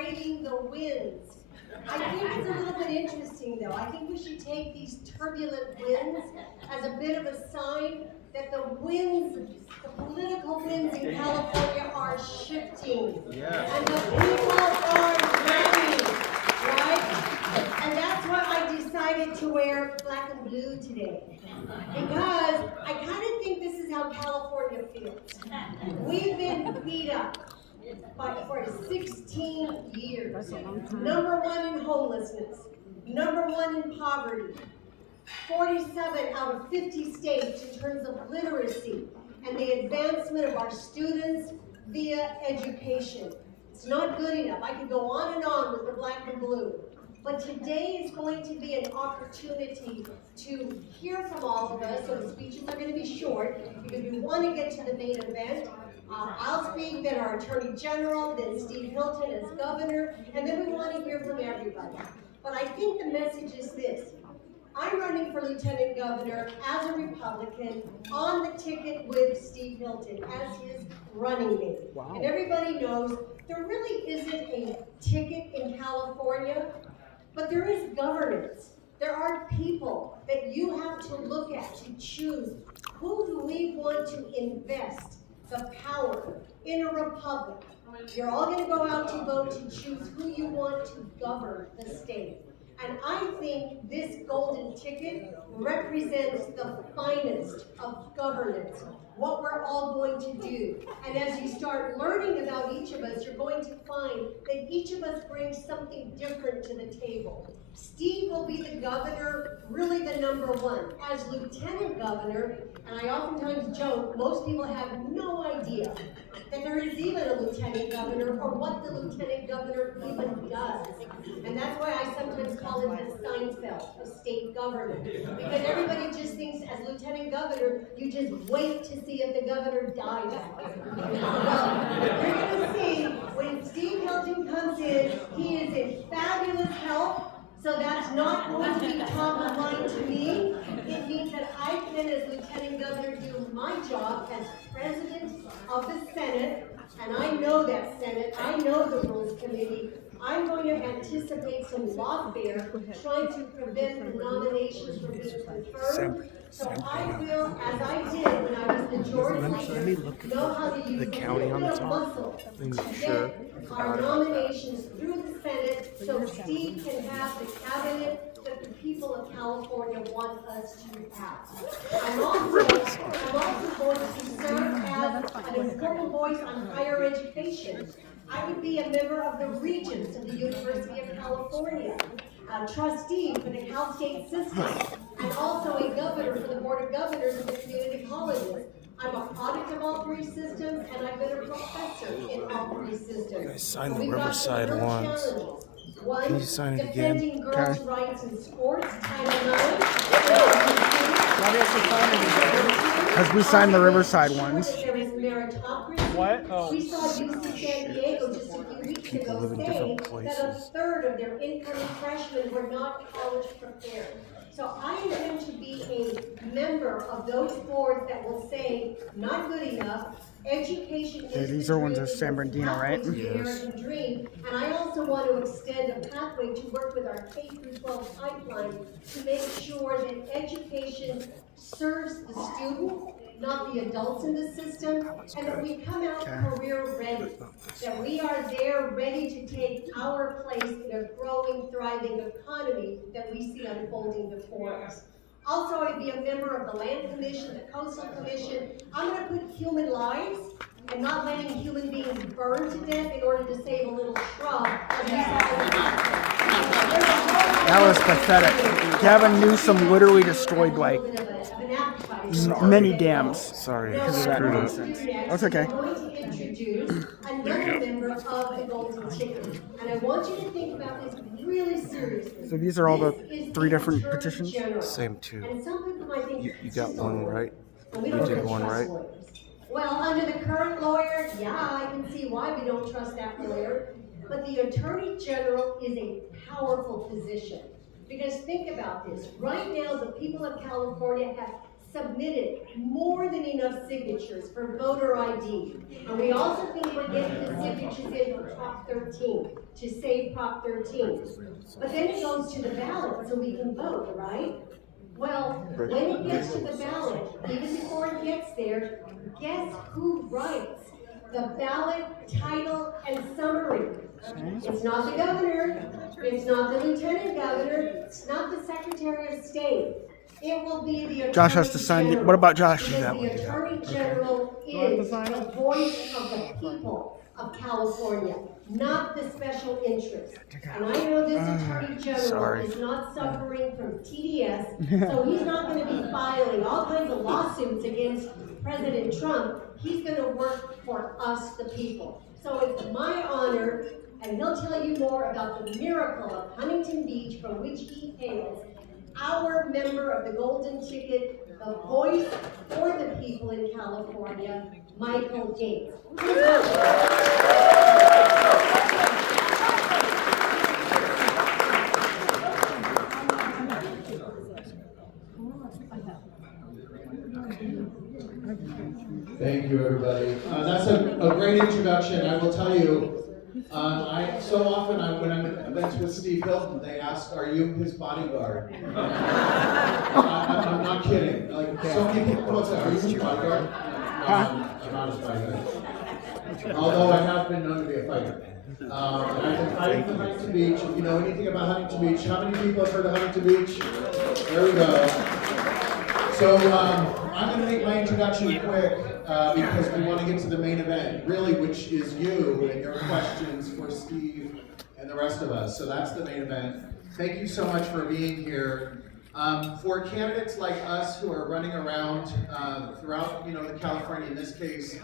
trading the winds. I think it's a little bit interesting, though. I think we should take these turbulent winds as a bit of a sign that the winds, the political winds in California are shifting. Yes. And the people are ready, right? And that's why I decided to wear black and blue today. Because I kind of think this is how California feels. We've been beat up for 16 years. Number one in homelessness. Number one in poverty. 47 out of 50 states in terms of literacy and the advancement of our students via education. It's not good enough. I could go on and on with the black and blue. But today is going to be an opportunity to hear from all of us, so the speeches are going to be short, because we want to get to the main event. I'll speak, then our Attorney General, then Steve Hilton as Governor, and then we want to hear from everybody. But I think the message is this. I'm running for Lieutenant Governor as a Republican on the ticket with Steve Hilton as his running mate. Wow. And everybody knows there really isn't a ticket in California, but there is governance. There are people that you have to look at to choose who do we want to invest the power in a republic. You're all going to go out to vote to choose who you want to govern the state. And I think this golden ticket represents the finest of governance, what we're all going to do. And as you start learning about each of us, you're going to find that each of us brings something different to the table. Steve will be the governor, really the number one. As lieutenant governor, and I oftentimes joke, most people have no idea that there is even a lieutenant governor or what the lieutenant governor even does. And that's why I sometimes call him the Seinfeld of state government. Because everybody just thinks as lieutenant governor, you just wait to see if the governor dies. Well, you're going to see when Steve Hilton comes in, he is in fabulous health. So that's not going to be top of mind to me. It means that I can, as Lieutenant Governor, do my job as President of the Senate, and I know that Senate, I know the Rules Committee. I'm going to anticipate some lawfare trying to prevent the nominations from being confirmed. So I will, as I did when I was majority leader, know how to use the county on the top. Sure. Our nominations through the Senate so Steve can have the cabinet that the people of California want us to have. I'm also going to serve as an important voice on higher education. I would be a member of the Regents of the University of California, a trustee for the Cal State system, and also a governor for the Board of Governors of the community colleges. I'm a product of all three systems, and I've been a professor in all three systems. You guys signed the Riverside ones. Can you sign it again? Defending girls' rights in sports, Title IX. Because we signed the Riverside ones. There is meritocracy. What? Oh. We saw UC San Diego just a few weeks People ago live in say different that places. a third of their incoming freshmen were not college prepared. So I intend to be a member of those boards that will say, not good enough, education is These are ones of San Bernardino, right? the American dream. And I also want to extend a pathway to work with our K through 12 pipeline to make sure that education serves the student, not the adults in the system, and that we come out career ready, that we are there ready to take our place in a growing, thriving economy that we see unfolding before us. Also, I'd be a member of the Land Commission, the Coastal Commission. I'm going to put human lives and not letting human beings burn to death in order to save a little shrub. That was pathetic. Gavin Newsom literally destroyed like many dams. Sorry, Because of that nonsense. Oh, it's okay. I'm going to introduce another member of the Golden Ticket. And I want you to think about this really seriously. So these are all the three different petitions? Same two. And some people might think You got one right. we You don't did one trust right. lawyers. Well, under the current lawyer, yeah, I can see why we don't trust that lawyer. But the Attorney General is a powerful position. Because think about this. Right now, the people of California have submitted more than enough signatures for voter ID. And we also think we're getting the signatures in for Prop 13, to save Prop 13. But then it goes to the ballot so we can vote, right? Well, when it gets to the ballot, even before it gets there, guess who writes the ballot title and summary? It's not the governor, it's not the lieutenant governor, it's not the Secretary of State. It will be the Attorney Josh has to sign it. General. What about Josh? Because the Attorney General is the voice of the people of California, not the special interest. And I know this Attorney General is not suffering from TDS, so he's not going to be filing all kinds of lawsuits against President Trump. He's going to work for us, the people. So it's my honor, and he'll tell you more about the miracle of Huntington Beach, from which he hails, our member of the Golden Ticket, the voice for the people in California, Michael Gates. Thank you, everybody. That's a great introduction. I will tell you, so often when I'm at events with Steve Hilton, they ask, "Are you his bodyguard?" I'm not kidding. Like, so many people will say, "Are you his bodyguard?" No, I'm not his bodyguard. Although I have been known to be a fighter. And I've been fighting for Huntington Beach. If you know anything about Huntington Beach, how many people have heard of Huntington Beach? There we go. So I'm going to make my introduction quick because we want to get to the main event, really, which is you and your questions for Steve and the rest of us. So that's the main event. Thank you so much for being here. For candidates like us who are running around throughout, the California, in this case,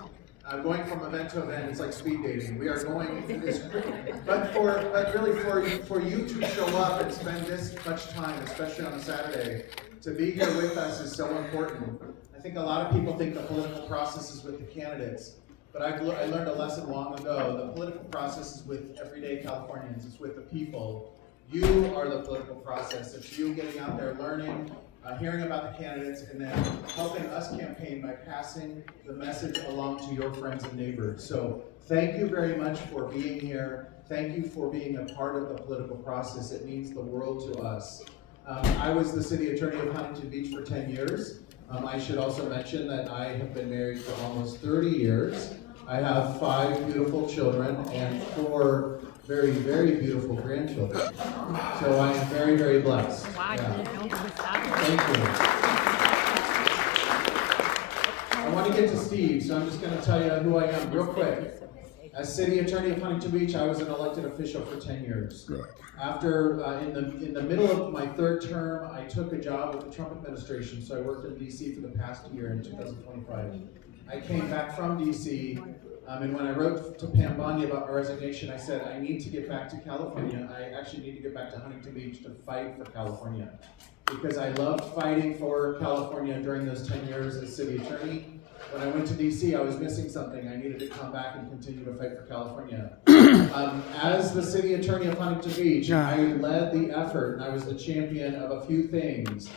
going from event to event, it's like speed dating. We are going this quick, but really for you to show up and spend this much time, especially on a Saturday, to be here with us is so important. I think a lot of people think the political process is with the candidates, but I learned a lesson long ago. The political process is with everyday Californians. It's with the people. You are the political process. It's you getting out there, learning, hearing about the candidates, and then helping us campaign by passing the message along to your friends and neighbors. So thank you very much for being here. Thank you for being a part of the political process. It means the world to us. I was the city attorney of Huntington Beach for 10 years. I should also mention that I have been married for almost 30 years. I have 5 beautiful children and 4 very, very beautiful grandchildren. So I am very, very blessed. Yeah. Thank you. I want to get to Steve, so I'm just going to tell you who I am real quick. As city attorney of Huntington Beach, I was an elected official for 10 years. After, in the middle of my 3rd term, I took a job with the Trump administration, so I worked in DC for the past year in 2025. I came back from DC, and when I wrote to Pam Bondi about my resignation, I said, I need to get back to California. I actually need to get back to Huntington Beach to fight for California. Because I loved fighting for California during those 10 years as city attorney. When I went to DC, I was missing something. I needed to come back and continue to fight for California. As the city attorney of Huntington Beach, I led the effort, and I was the champion of a few things.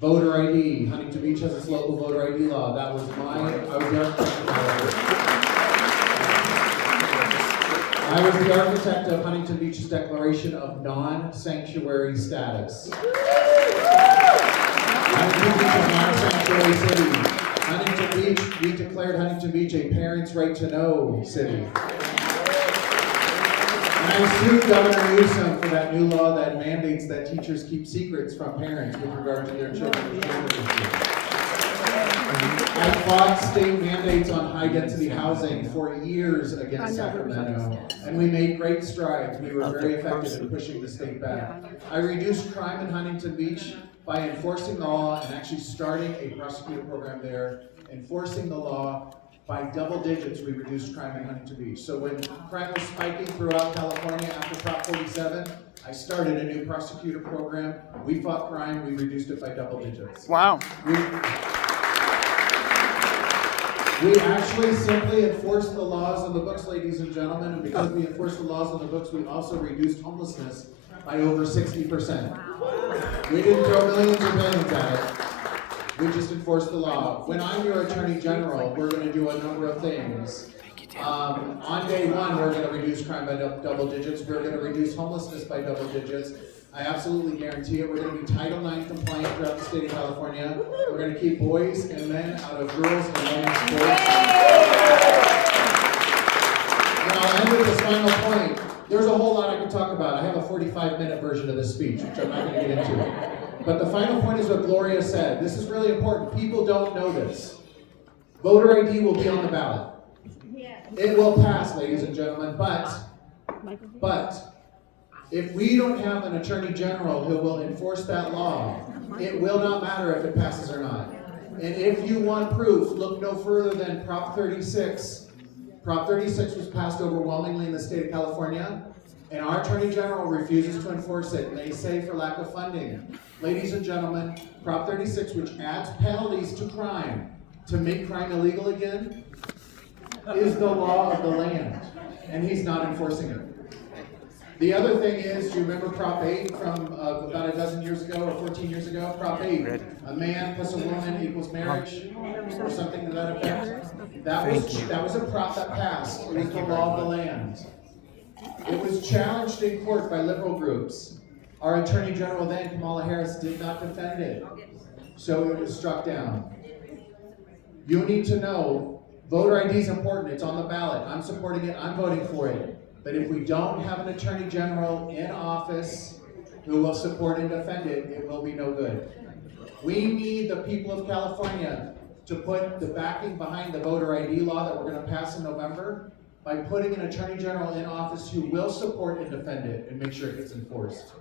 Voter ID. Huntington Beach has its local voter ID law. That was I was the architect of Huntington Beach's declaration of non-sanctuary status. Huntington Beach is a non-sanctuary city. Huntington Beach, we declared Huntington Beach a parents' right to know city. And I sued Governor Newsom for that new law that mandates that teachers keep secrets from parents with regard to their children. I fought state mandates on high-density housing for years against Sacramento, and we made great strides. We were very effective in pushing the state back. I reduced crime in Huntington Beach by enforcing the law and actually starting a prosecutor program there. Enforcing the law by double digits, we reduced crime in Huntington Beach. So when crime was spiking throughout California after Prop 47, I started a new prosecutor program. We fought crime, we reduced it by double digits. Wow. We actually simply enforced the laws on the books, ladies and gentlemen, and because we enforced the laws on the books, we also reduced homelessness by over 60%. We didn't throw millions or billions at it. We just enforce the law. When I'm your Attorney General, we're going to do a number of things. On day one, we're going to reduce crime by double digits. We're going to reduce homelessness by double digits. I absolutely guarantee it. We're going to be Title IX compliant throughout the state of California. We're going to keep boys and men out of girls and women's sports. And I'll end with this final point. There's a whole lot I could talk about. I have a 45-minute version of this speech, which I'm not going to get into. But the final point is what Gloria said. This is really important. People don't know this. Voter ID will be on the ballot. It will pass, ladies and gentlemen, but if we don't have an Attorney General who will enforce that law, it will not matter if it passes or not. And if you want proof, look no further than Prop 36. Prop 36 was passed overwhelmingly in the state of California, and our Attorney General refuses to enforce it, and they say for lack of funding. Ladies and gentlemen, Prop 36, which adds penalties to crime to make crime illegal again, is the law of the land, and he's not enforcing it. The other thing is, do you remember Prop 8 from about a dozen years ago or 14 years ago? Prop 8, a man plus a woman equals marriage, or something to that effect. That was a prop that passed. It was the law of the land. It was challenged in court by liberal groups. Our Attorney General then, Kamala Harris, did not defend it, so it was struck down. You need to know, voter ID is important. It's on the ballot. I'm supporting it. I'm voting for it. But if we don't have an Attorney General in office who will support and defend it, it will be no good. We need the people of California to put the backing behind the voter ID law that we're going to pass in November by putting an Attorney General in office who will support and defend it and make sure it gets enforced.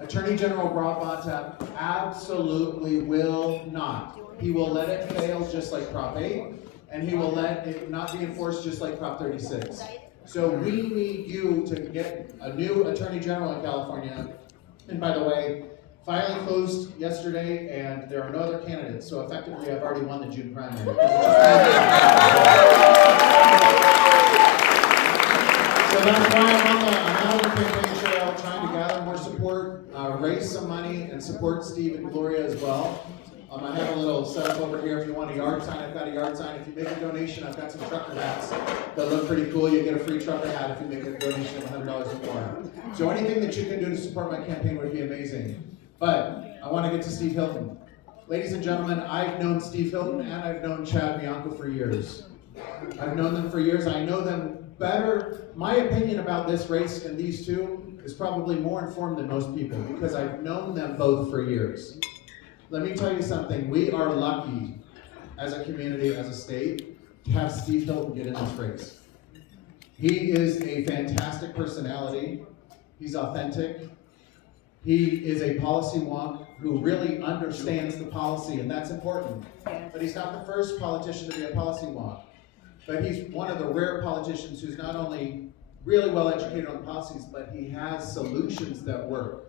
Attorney General Rob Bonta absolutely will not. He will let it fail just like Prop 8, and he will let it not be enforced just like Prop 36. So we need you to get a new Attorney General in California. And by the way, filing closed yesterday, and there are no other candidates. So effectively, I've already won the June primary. So that's why I'm out on the campaign trail, trying to gather more support, raise some money, and support Steve and Gloria as well. I have a little setup over here. If you want a yard sign, I've got a yard sign. If you make a donation, I've got some trucker hats that look pretty cool. You get a free trucker hat if you make a donation of $100 or more. So anything that you can do to support my campaign would be amazing. But I want to get to Steve Hilton. Ladies and gentlemen, I've known Steve Hilton and I've known Chad Bianco for years. I've known them for years. I know them better. My opinion about this race and these two is probably more informed than most people because I've known them both for years. Let me tell you something. We are lucky as a community, as a state, to have Steve Hilton get in this race. He is a fantastic personality. He's authentic. He is a policy wonk who really understands the policy, and that's important. But he's not the first politician to be a policy wonk. But he's one of the rare politicians who's not only really well educated on policies, but he has solutions that work.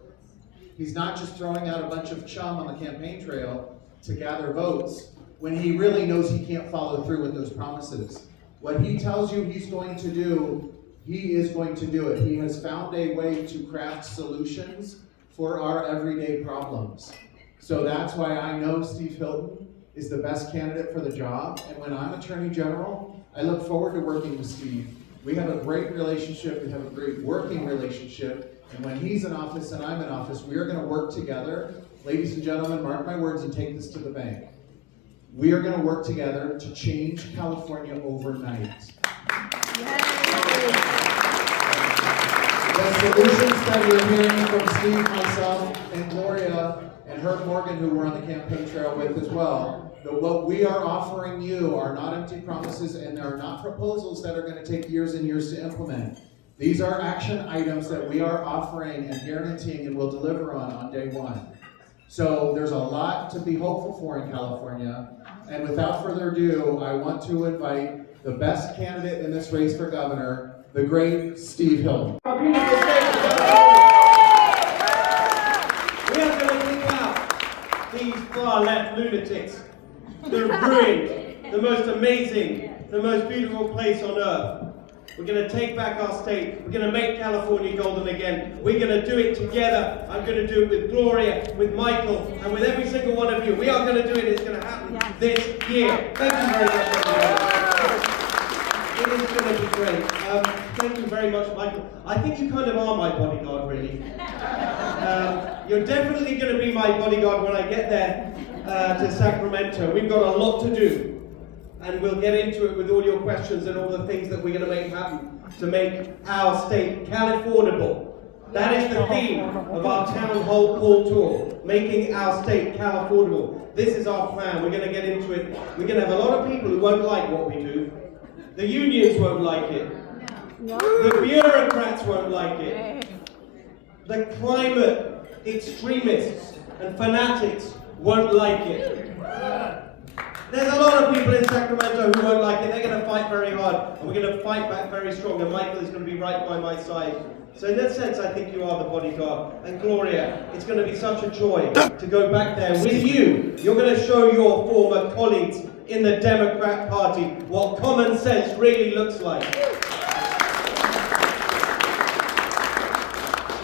He's not just throwing out a bunch of chum on the campaign trail to gather votes when he really knows he can't follow through with those promises. What he tells you he's going to do, he is going to do it. He has found a way to craft solutions for our everyday problems. So that's why I know Steve Hilton is the best candidate for the job. And when I'm Attorney General, I look forward to working with Steve. We have a great relationship. We have a great working relationship. And when he's in office and I'm in office, we are going to work together. Ladies and gentlemen, mark my words and take this to the bank. We are going to work together to change California overnight. The solutions that you're hearing from Steve, myself, and Gloria, and Herb Morgan, who we're on the campaign trail with as well, what we are offering you are not empty promises, and they are not proposals that are going to take years and years to implement. These are action items that we are offering and guaranteeing and will deliver on day one. So there's a lot to be hopeful for in California. And without further ado, I want to invite the best candidate in this race for governor, the great Steve Hilton. We are going to kick out these far-left lunatics that ruined the most amazing, the most beautiful place on earth. We're going to take back our state. We're going to make California golden again. We're going to do it together. I'm going to do it with Gloria, with Michael, and with every single one of you. We are going to do it. It's going to happen this year. Thank you very much, everyone. It is going to be great. Thank you very much, Michael. I think you kind of are my bodyguard, really. You're definitely going to be my bodyguard when I get there to Sacramento. We've got a lot to do. And we'll get into it with all your questions and all the things that we're going to make happen to make our state Californiable. That is the theme of our town hall tour, making our state Californiable. This is our plan. We're going to get into it. We're going to have a lot of people who won't like what we do. The unions won't like it. The bureaucrats won't like it. The climate extremists and fanatics won't like it. There's a lot of people in Sacramento who won't like it. They're going to fight very hard, and we're going to fight back very strong, and Michael is going to be right by my side. So in that sense, I think you are the bodyguard. And Gloria, it's going to be such a joy to go back there with you. You're going to show your former colleagues in the Democrat Party what common sense really looks like.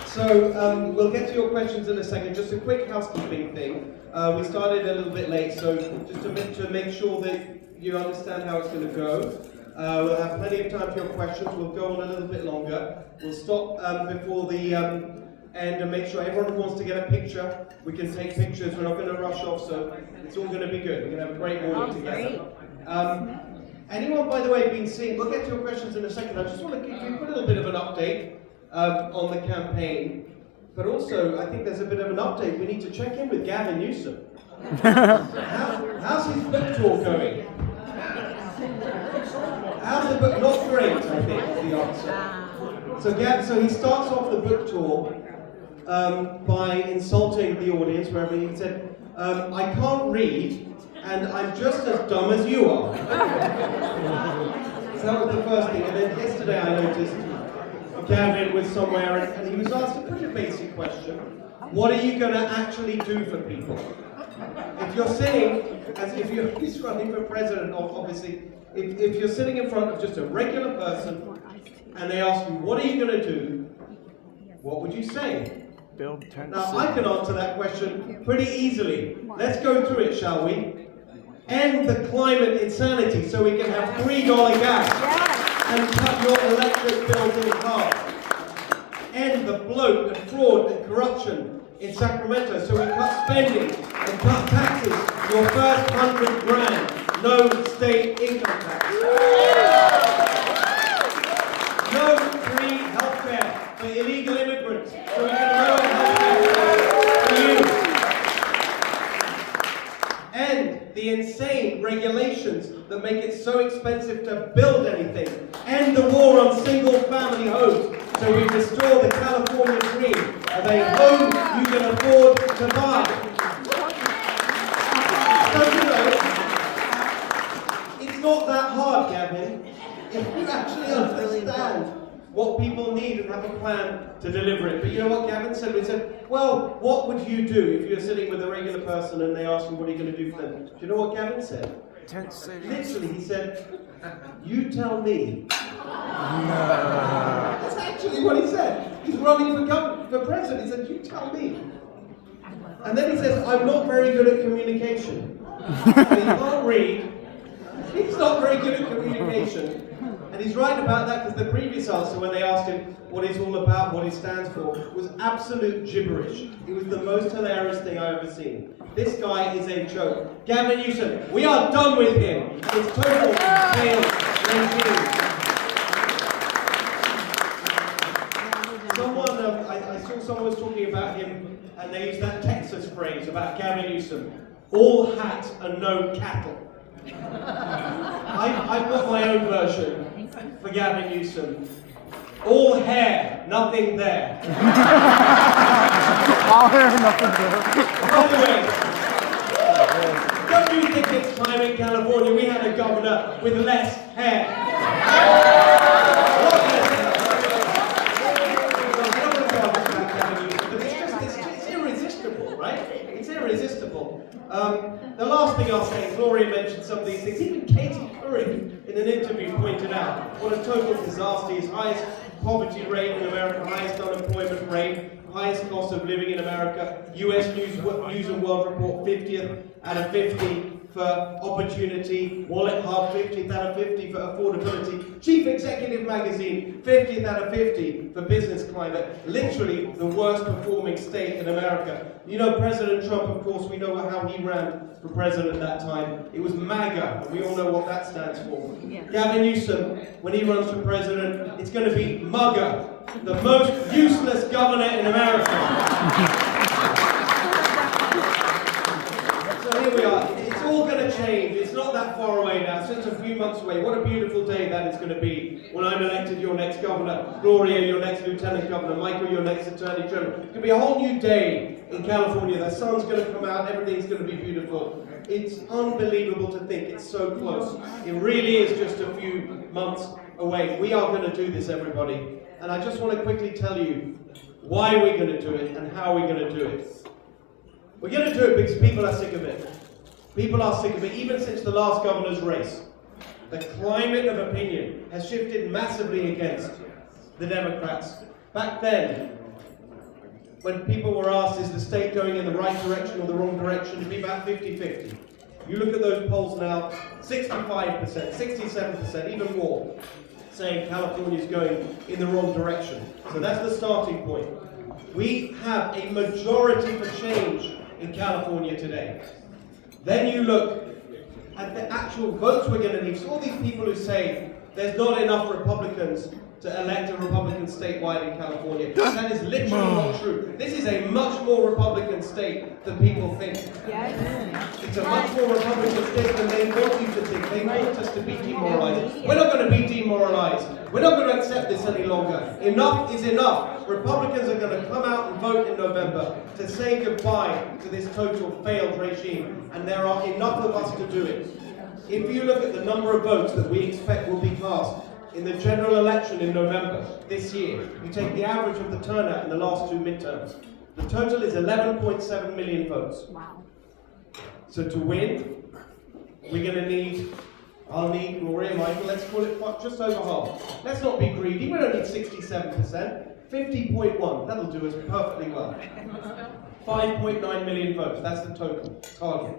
So we'll get to your questions in a second. Just a quick housekeeping thing. We started a little bit late, so just to make sure that you understand how it's going to go. We'll have plenty of time for your questions. We'll go on a little bit longer. We'll stop before the end and make sure everyone who wants to get a picture, we can take pictures. We're not going to rush off, so it's all going to be good. We're going to have a great morning together. Anyone, by the way, been seeing? We'll get to your questions in a second. I just want to give you a little bit of an update on the campaign, but also I think there's a bit of an update. We need to check in with Gavin Newsom. How's his book tour going? How's the book? Not great, I think, is the answer. So he starts off the book tour by insulting the audience wherever he said, I can't read, and I'm just as dumb as you are. So that was the first thing. And then yesterday I noticed Gavin was somewhere and he was asked a pretty basic question. What are you going to actually do for people? If you're sitting, as if he's running for president, obviously, if you're sitting in front of just a regular person and they ask you, what are you going to do? What would you say? Build tents. Now, I can answer that question pretty easily. Let's go through it, shall we? End the climate insanity so we can have $3 gas and cut your electric bills in half. End the bloat and fraud and corruption in Sacramento so we cut spending and cut taxes. Your first 100 grand, no state income tax. No free healthcare for illegal immigrants so we can lower healthcare for you. End the insane regulations that make it so expensive to build anything. End the war on single-family homes so we restore the California dream of a home you can afford to buy. Don't you know, it's not that hard, Gavin. If you actually understand what people need and have a plan to deliver it. But you know what Gavin said? He said, well, what would you do if you're sitting with a regular person and they ask you what are you going to do for them? Do you know what Gavin said? Literally, he said, you tell me. That's actually what he said. He's running for president. He said, you tell me. And then he says, I'm not very good at communication. And he can't read. He's not very good at communication. And he's right about that because the previous answer, when they asked him what he's all about, what he stands for, was absolute gibberish. It was the most hilarious thing I've ever seen. This guy is a joke. Gavin Newsom, we are done with him. It's total failed regime. I saw someone was talking about him, and they used that Texas phrase about Gavin Newsom: all hat and no cattle. I've got my own version for Gavin Newsom. All hair, nothing there. All hair, nothing there. By the way, don't you think it's time in California we had a governor with less hair? It's irresistible, right? It's irresistible. The last thing I'll say, Gloria mentioned some of these things. Even Katie Couric, in an interview, pointed out What a total disaster. His highest poverty rate in America, highest unemployment rate, highest cost of living in America. US News and World Report 50th out of 50 for opportunity. Wallet Hub 50th out of 50 for affordability. Chief Executive Magazine 50th out of 50 for business climate. Literally the worst performing state in America. You know President Trump, of course, we know how he ran for president at that time. It was MAGA, and we all know what that stands for. Yeah. Gavin Newsom, when he runs for president, it's going to be MUGA, the most useless governor in America. So here we are. It's all going to change. It's not that far away now. It's just a few months away. What a beautiful day that is going to be when I'm elected your next governor, Gloria, your next lieutenant governor, Michael, your next attorney general. It's going to be a whole new day in California. The sun's going to come out. Everything's going to be beautiful. It's unbelievable to think it's so close. It really is just a few months away. We are going to do this, everybody. And I just want to quickly tell you why we're going to do it and how we're going to do it. We're going to do it because people are sick of it. People are sick of it, even since the last governor's race. The climate of opinion has shifted massively against the Democrats. Back then, when people were asked, is the state going in the right direction or the wrong direction, it'd be about 50-50. You look at those polls now, 65%, 67%, even more, saying California's going in the wrong direction. So that's the starting point. We have a majority for change in California today. Then you look at the actual votes we're going to need. So all these people who say there's not enough Republicans to elect a Republican statewide in California, that is literally not true. This is a much more Republican state than people think. Yes. It's a much more Republican state than they want you to think. They want us to be demoralized. We're not going to be demoralized. We're not going to accept this any longer. Enough is enough. Republicans are going to come out and vote in November to say goodbye to this total failed regime. And there are enough of us to do it. If you look at the number of votes that we expect will be cast in the general election in November this year, you take the average of the turnout in the last two midterms. The total is 11.7 million votes. Wow. So to win, we're going to need, I'll need Gloria, Michael, let's call it just over half. Let's not be greedy, we don't need 67%. 50.1, that'll do us perfectly well. 5.9 million votes, that's the total target.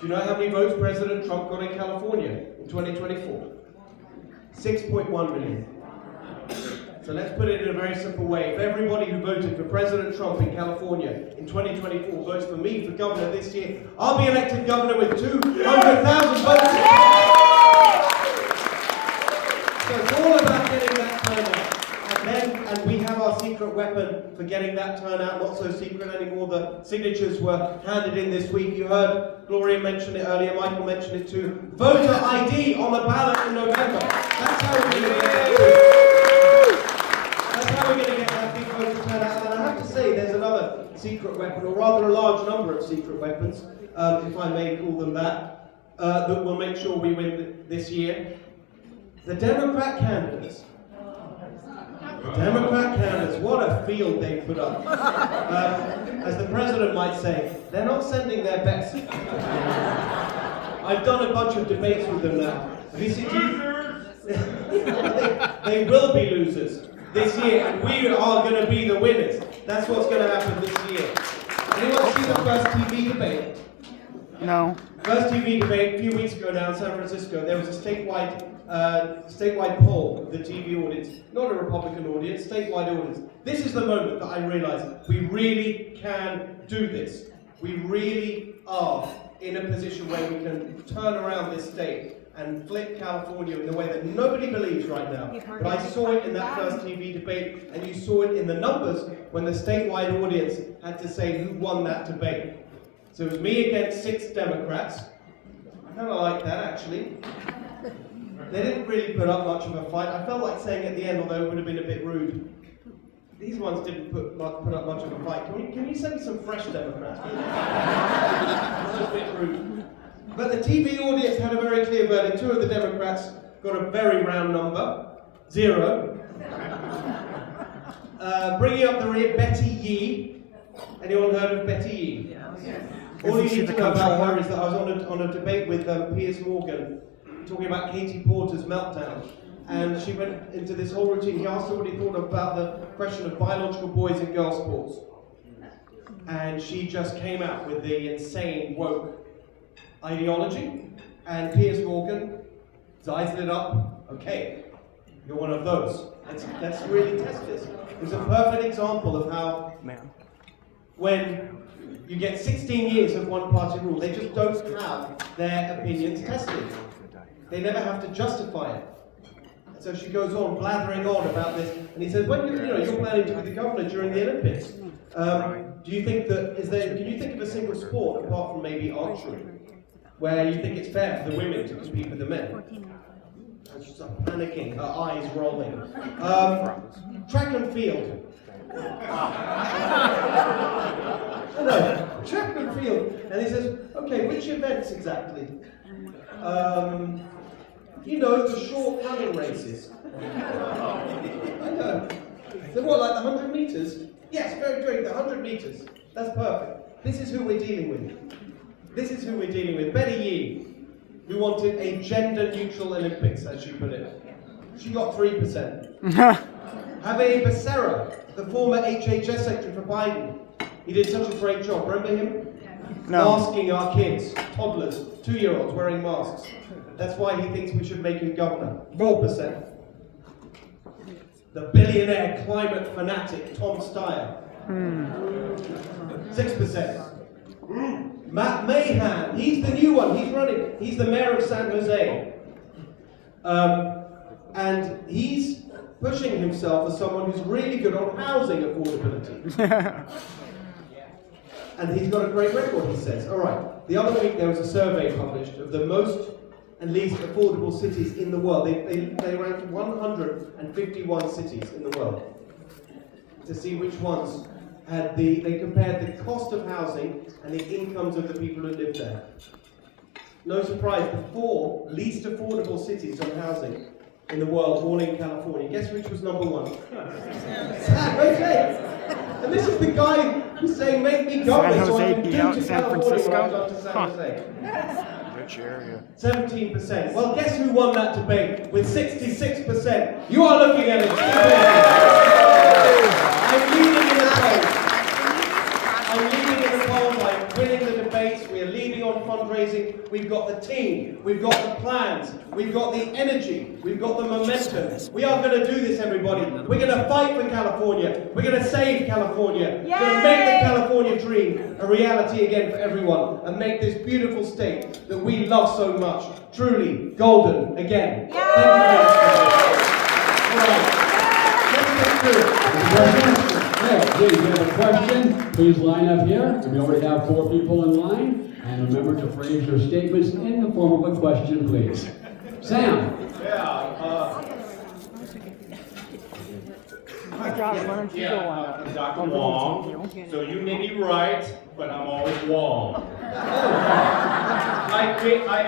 Do you know how many votes President Trump got in California in 2024? 6.1 million. So let's put it in a very simple way. If everybody who voted for President Trump in California in 2024 votes for me for governor this year, I'll be elected governor with 200,000 votes. So it's all about getting that turnout. And we have our secret weapon for getting that turnout, not so secret anymore. The signatures were handed in this week. You heard Gloria mention it earlier, Michael mentioned it too. Voter ID on the ballot in November. That's how we're going to get that. That's how we're going to get that big voter turnout. And I have to say, there's another secret weapon, or rather a large number of secret weapons, if I may call them that will make sure we win this year. The Democrat candidates. What a field they put up. As the president might say, they're not sending their best. I've done a bunch of debates with them now. They will be losers this year, and we are going to be the winners. That's what's going to happen this year. Anyone see the first TV debate? No. First TV debate a few weeks ago now in San Francisco. There was a statewide poll of the TV audience, not a Republican audience, statewide audience. This is the moment that I realized we really can do this. We really are in a position where we can turn around this state and flip California in the way that nobody believes right now. But I saw it in that first TV debate, and you saw it in the numbers when the statewide audience had to say who won that debate. So it was me against 6 Democrats. I kind of like that, actually. They didn't really put up much of a fight. I felt like saying at the end, although it would have been a bit rude, these ones didn't put up much of a fight. Can you send me some fresh Democrats? Not a bit rude. But the TV audience had a very clear verdict. 2 of the Democrats got a very round number, 0. Bringing up the rear, Betty Yee. Anyone heard of Betty Yee? All you need to know about her is that I was on a debate with Piers Morgan, talking about Katie Porter's meltdown. and she went into this whole routine. He asked her what he thought about the question of biological boys and girls sports. And she just came out with the insane woke ideology. And Piers Morgan, his eyes lit up. Okay, you're one of those. Let's really test this. It's a perfect example of how when you get 16 years of one-party rule, they just don't have their opinions tested. They never have to justify it. So she goes on, blathering on about this, and he says, when you're planning to be the governor during the Olympics, do you think that, can you think of a single sport, apart from maybe archery, where you think it's fair for the women to compete with the men? And she's like panicking, her eyes rolling. Track and field. No, track and field. And he says, okay, which events exactly? The short running races. I know. So what, like the 100 meters? Yes, very good, the 100 meters. That's perfect. This is who we're dealing with. This is who we're dealing with. Betty Yee, who wanted a gender-neutral Olympics, as she put it. She got 3%. Javier Becerra, the former HHS secretary for Biden. He did such a great job. Remember him? No. Masking our kids, toddlers, 2-year-olds wearing masks. That's why he thinks we should make him governor. 4%. The billionaire climate fanatic, Tom Steyer. 6%. Matt Mahan, he's the new one, he's running. He's the mayor of San Jose. And he's pushing himself as someone who's really good on housing affordability. And he's got a great record, he says. All right, the other week there was a survey published of the most and least affordable cities in the world. They ranked 151 cities in the world to see which ones had they compared the cost of housing and the incomes of the people who live there. No surprise, the 4 least affordable cities on housing in the world, all in California. Guess which was number 1? Okay. And this is the guy who's saying, make me governor so I can do to San California Francisco? what I've done to San Jose. Rich area. 17%. Well, guess who won that debate with 66%? You are looking at it. I'm leading in the polls. I'm leading in the polls. I'm winning the debates. We are leading on fundraising. We've got the team. We've got the plans. We've got the energy. We've got the momentum. We are going to do this, everybody. We're going to fight for California. We're going to save California. We're going to make the California dream a reality again for everyone and make this beautiful state that we love so much truly golden again. Thank you very much. All right. Let's get through it. Please, you have a question, please line up here. And we already have 4 people in line. And remember to phrase your statements in the form of a question, please. Sam. I'm Dr. Wong, so you may be right, but I'm always wrong. I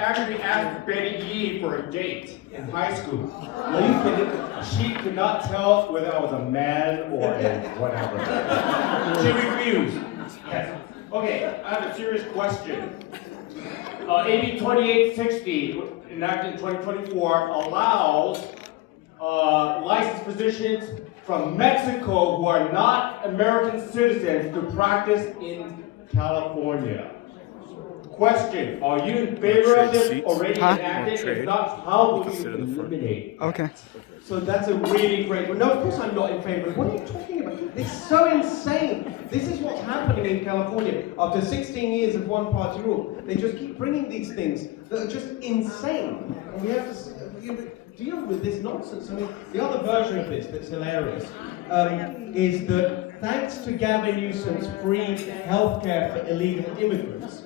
actually asked Betty Yee for a date in high school. Are you kidding? She could not tell whether I was a man or a whatever. She refused. Yes. Okay, I have a serious question. AB 2860, enacted in 2024, allows licensed physicians from Mexico who are not American citizens to practice in California. Question, are you in favor of this already enacted? If not, how will you eliminate it? Okay. So that's a really great one. No, of course I'm not in favor. What are you talking about? It's so insane. This is what's happening in California. After 16 years of one-party rule, they just keep bringing these things that are just insane. And we have to deal with this nonsense. I mean, the other version of this that's hilarious is that thanks to Gavin Newsom's free healthcare for illegal immigrants,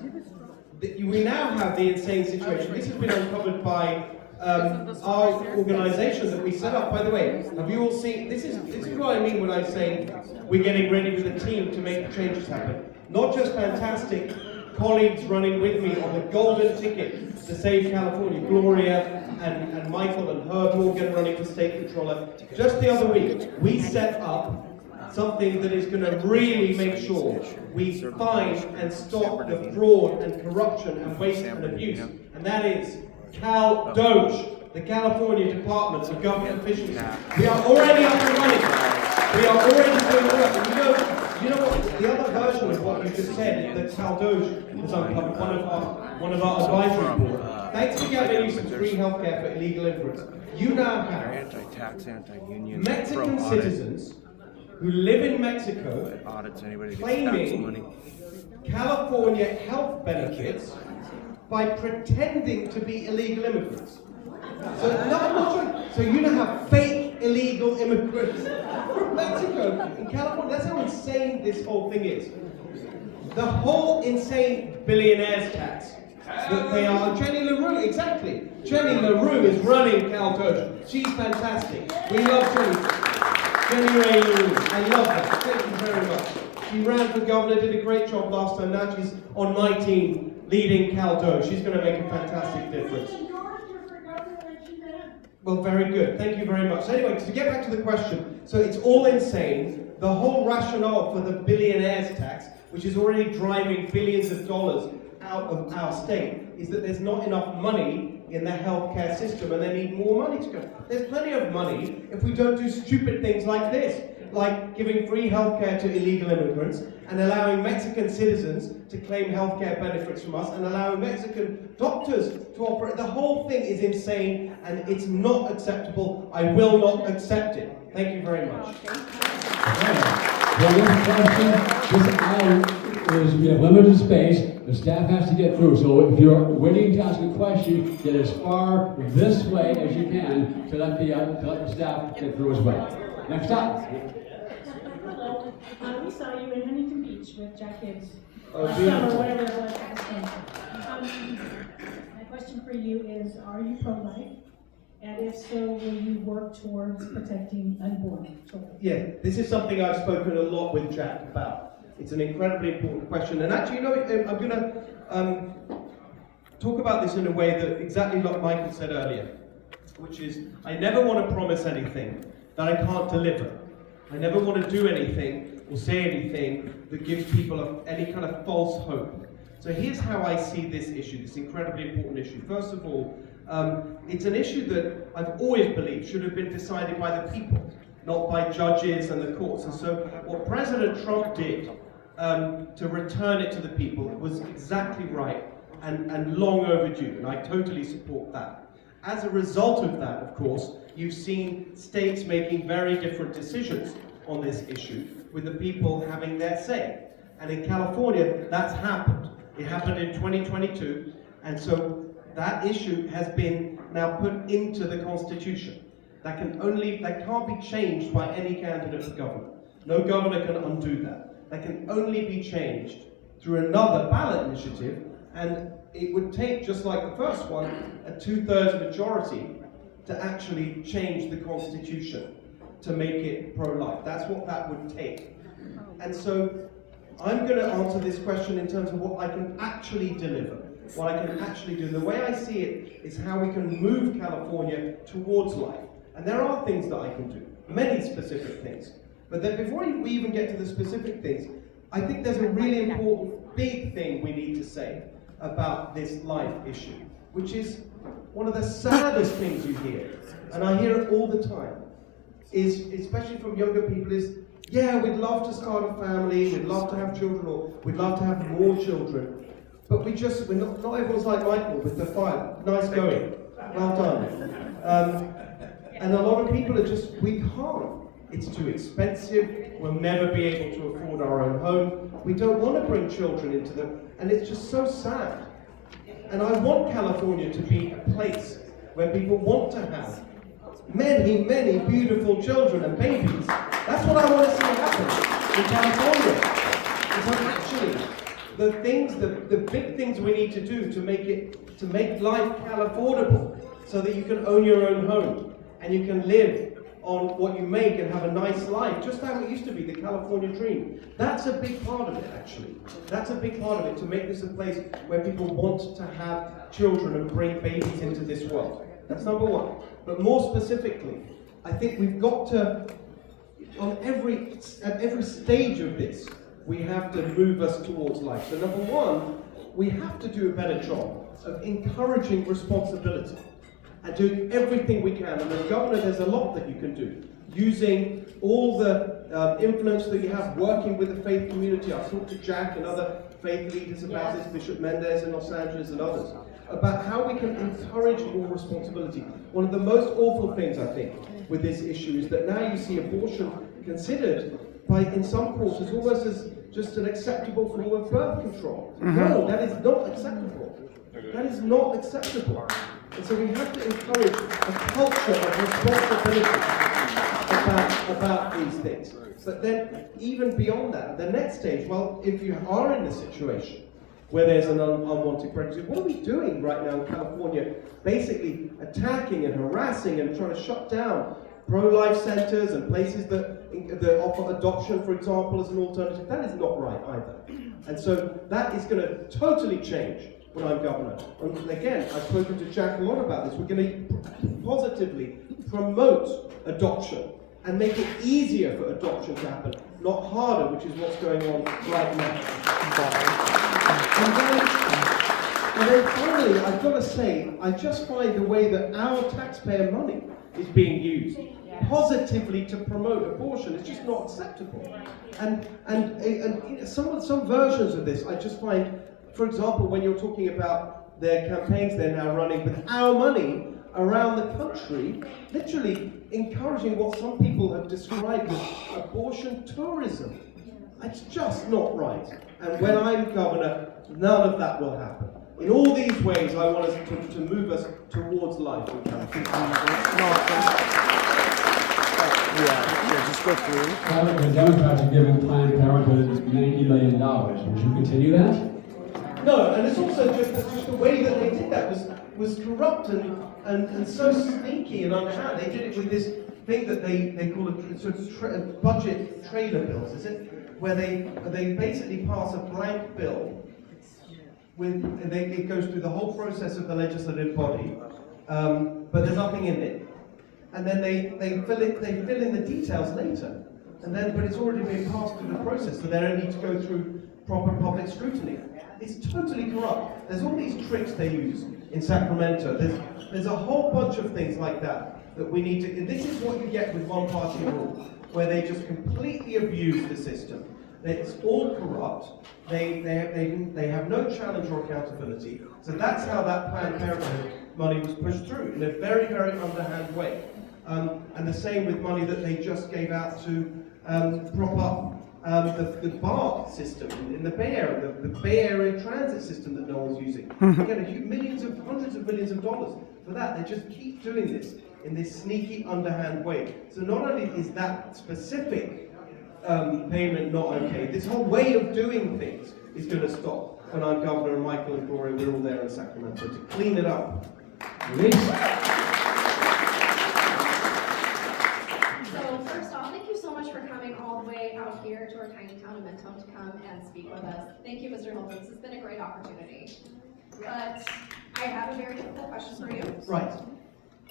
we now have the insane situation. This has been uncovered by our organization that we set up. By the way, have you all seen, this is what I mean when I say we're getting ready with a team to make the changes happen. Not just fantastic colleagues running with me on the golden ticket to save California, Gloria and Michael and Herb Morgan running for state controller. Just the other week, we set up something that is going to really make sure we find and stop the fraud and corruption and waste and abuse. And that is Cal Doge. the California Department of Government Efficiency. We are already up and running. We are already doing work. And you know what? The other version of what you just said that CalDOJ has uncovered, one of our advisory board. Thanks to giving you some free healthcare for illegal immigrants, you now have Anti-tax, anti-union, Mexican citizens who live in Mexico claiming California health benefits by pretending to be illegal immigrants. So, no, I'm not sure. So you now have fake illegal immigrants from Mexico in California. That's how insane this whole thing is. The whole insane billionaires tax that they are. Jenny LaRue, exactly. Jenny LaRue is running CalDOJ. She's fantastic. We love Jenny Ray LaRue. I love that. Thank you very much. She ran for governor, did a great job last time. Now she's on my team leading CalDOJ. She's going to make a fantastic difference. Well, very good. Thank you very much. So anyway, to get back to the question, so it's all insane. The whole rationale for the billionaires tax, which is already driving billions of dollars out of our state, is that there's not enough money in the healthcare system and they need more money to go. There's plenty of money if we don't do stupid things like this, like giving free healthcare to illegal immigrants and allowing Mexican citizens to claim healthcare benefits from us and allowing Mexican doctors to operate. The whole thing is insane and it's not acceptable. I will not accept it. Thank you very much. The next question, this aisle is, we have limited space, the staff has to get through, so if you're waiting to ask a question, get as far this way as you can to let the staff get through as well. Next up. Hello, we saw you in Huntington Beach with Jack Gibbs Oh, last beautiful. summer, whatever it was. My question for you is, are you pro-life? And if so, will you work towards protecting unborn children? Yeah, this is something I've spoken a lot with Jack about. It's an incredibly important question. And actually, you know, I'm going to talk about this in a way that exactly like Michael said earlier, which is, I never want to promise anything that I can't deliver. I never want to do anything or say anything that gives people any kind of false hope. So here's how I see this issue, this incredibly important issue. First of all, it's an issue that I've always believed should have been decided by the people, not by judges and the courts. And so what President Trump did to return it to the people was exactly right and long overdue, and I totally support that. As a result of that, of course, you've seen states making very different decisions on this issue, with the people having their say. And in California, that's happened. It happened in 2022, and so that issue has been now put into the Constitution. That can't be changed by any candidate for governor. No governor can undo that. That can only be changed through another ballot initiative, and it would take, just like the first one, a 2/3 majority to actually change the Constitution to make it pro-life. That's what that would take. And so I'm going to answer this question in terms of what I can actually deliver, what I can actually do. The way I see it is how we can move California towards life. And there are things that I can do, many specific things. But then before we even get to the specific things, I think there's a really important, big thing we need to say about this life issue, which is one of the saddest things you hear, and I hear it all the time, is, especially from younger people, is, yeah, we'd love to start a family, we'd love to have children, or we'd love to have more children, but not everyone's like Michael with the 5. Nice going, well done. And a lot of people are just, we can't. It's too expensive, we'll never be able to afford our own home, we don't want to bring children into them, and it's just so sad. And I want California to be a place where people want to have many, many beautiful children and babies. That's what I want to see happen in California. And so actually, the big things we need to do to make life Cal-affordable, so that you can own your own home and you can live on what you make and have a nice life, just how it used to be, the California dream. That's a big part of it, actually. That's a big part of it, to make this a place where people want to have children and bring babies into this world. That's number one. But more specifically, I think we've got to, at every stage of this, we have to move us towards life. So number one, we have to do a better job of encouraging responsibility. and doing everything we can. And as governor, there's a lot that you can do. Using all the influence that you have, working with the faith community. I've talked to Jack and other faith leaders about this, Bishop Mendez in Los Angeles and others, about how we can encourage more responsibility. One of the most awful things, I think, with this issue is that now you see abortion considered by, in some quarters, almost as just an acceptable form of birth control. No, that is not acceptable. That is not acceptable. And so we have to encourage a culture of responsibility about these things. But then, even beyond that, the next stage, well, if you are in a situation where there's an unwanted pregnancy, what are we doing right now in California? Basically attacking and harassing and trying to shut down pro-life centers and places that offer adoption, for example, as an alternative. That is not right either. And so that is going to totally change when I'm governor. And again, I've spoken to Jack a lot about this. We're going to positively promote adoption and make it easier for adoption to happen, not harder, which is what's going on right now. And then finally, I've got to say, I just find the way that our taxpayer money is being used positively to promote abortion is just not acceptable. And some versions of this, I just find, for example, when you're talking about their campaigns they're now running with our money around the country, literally encouraging what some people have described as abortion tourism. It's just not right. And when I'm governor, none of that will happen. In all these ways, I want us to move us towards life. Yeah, just go through. The Democrats are giving Planned Parenthood $90 million. Would you continue that? No, and it's also just the way that they did that was corrupt and so sneaky and underhand. They did it with this thing that they call a sort of budget trailer bills, is it? Where they basically pass a blank bill it goes through the whole process of the legislative body, but there's nothing in it. And then they fill in the details later. But it's already been passed through the process, so they don't need to go through proper public scrutiny. It's totally corrupt. There's all these tricks they use in Sacramento. There's a whole bunch of things like that we need to. And this is what you get with one-party rule, where they just completely abuse the system. It's all corrupt. They have no challenge or accountability. So that's how that Planned Parenthood money was pushed through, in a very, very underhand way. And the same with money that they just gave out to prop up the BART system in the Bay Area, the Bay Area transit system that no one's using. Again, hundreds of millions of dollars for that. They just keep doing this in this sneaky, underhand way. So not only is that specific payment not okay, this whole way of doing things is going to stop when I'm governor and Michael and Gloria, we're all there in Sacramento to clean it up. So first off, thank you so much for coming all the way out here to our tiny town of Mentone to come and speak with us. Thank you, Mr. Hilton. This has been a great opportunity. But I have a very difficult question for you. Right.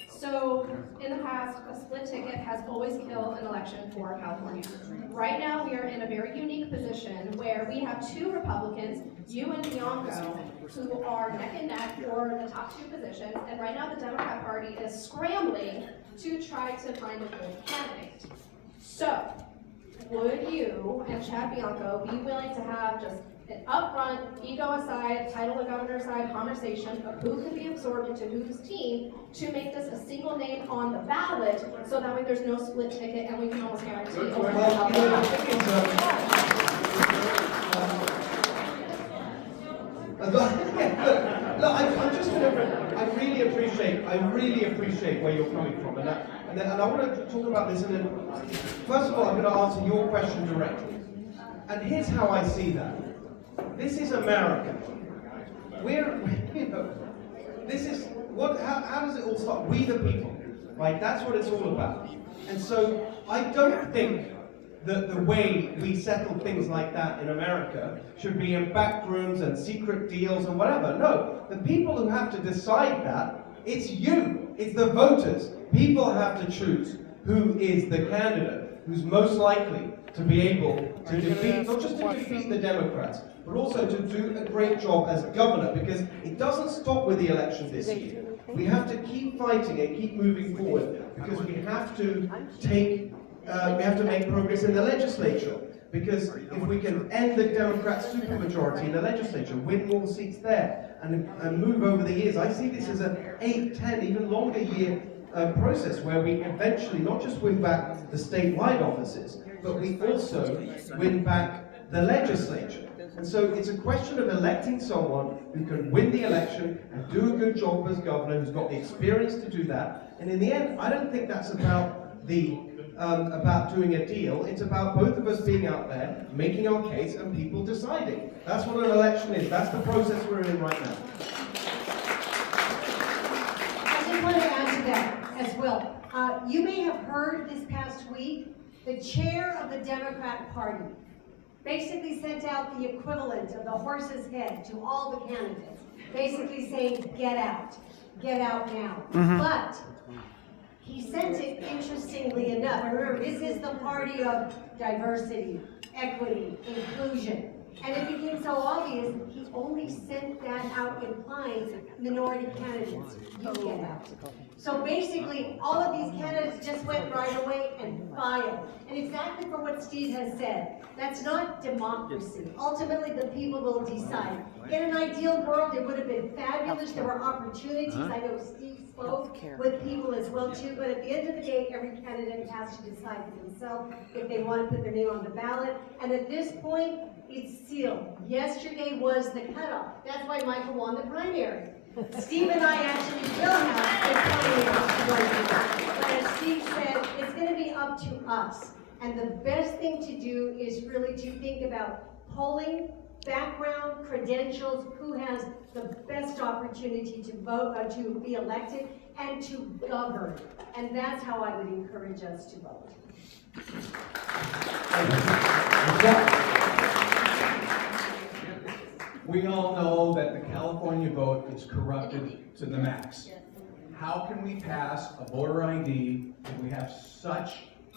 So, in the past, a split ticket has always killed an election for California. Right now, we are in a very unique position where we have two Republicans, you and Bianco, who are neck and neck for the top two positions, and right now the Democrat Party is scrambling to try to find a good candidate. So, would you and Chad Bianco be willing to have just an upfront, ego aside, title of governor aside conversation of who can be absorbed into whose team to make this a single name on the ballot, so that way there's no split ticket and we can almost guarantee over I really appreciate where you're coming from, and I want to talk about this. And then, first of all, I'm going to answer your question directly. And here's how I see that. This is America. This is what. How does it all start? We the people, right? That's what it's all about. And so I don't think that the way we settle things like that in America should be in back rooms and secret deals and whatever. No, the people who have to decide that, it's you. It's the voters. People have to choose who is the candidate who's most likely to be able to defeat, not just to defeat the Democrats, but also to do a great job as governor, because it doesn't stop with the election this year. We have to keep fighting and keep moving forward because we have to make progress in the legislature. Because if we can end the Democrat supermajority in the legislature, win more seats there, and move over the years, I see this as an 8, 10, even longer year process where we eventually not just win back the statewide offices, but we also win back the legislature. And so it's a question of electing someone who can win the election and do a good job as governor, who's got the experience to do that. And in the end, I don't think that's about doing a deal. It's about both of us being out there, making our case, and people deciding. That's what an election is. That's the process we're in right now. I just want to add to that as well. You may have heard this past week, the chair of the Democrat Party basically sent out the equivalent of the horse's head to all the candidates, basically saying, get out now. But he sent it, interestingly enough, remember, this is the party of diversity, equity, inclusion. And it became so obvious, he only sent that out implying minority candidates, you get out. So basically, all of these candidates just went right away and filed. And exactly for what Steve has said, that's not democracy. Ultimately, the people will decide. In an ideal world, it would have been fabulous. There were opportunities. I know Steve spoke with people as well too, but at the end of the day, every candidate has to decide for themselves if they want to put their name on the ballot. And at this point, it's sealed. Yesterday was the cutoff. That's why Michael won the primary. Steve and I actually will have a primary. But as Steve said, it's going to be up to us. And the best thing to do is really to think about polling, background, credentials, who has the best opportunity to vote, to be elected, and to govern. And that's how I would encourage us to vote. We all know that the California vote is corrupted to the max. How can we pass a voter ID if we have such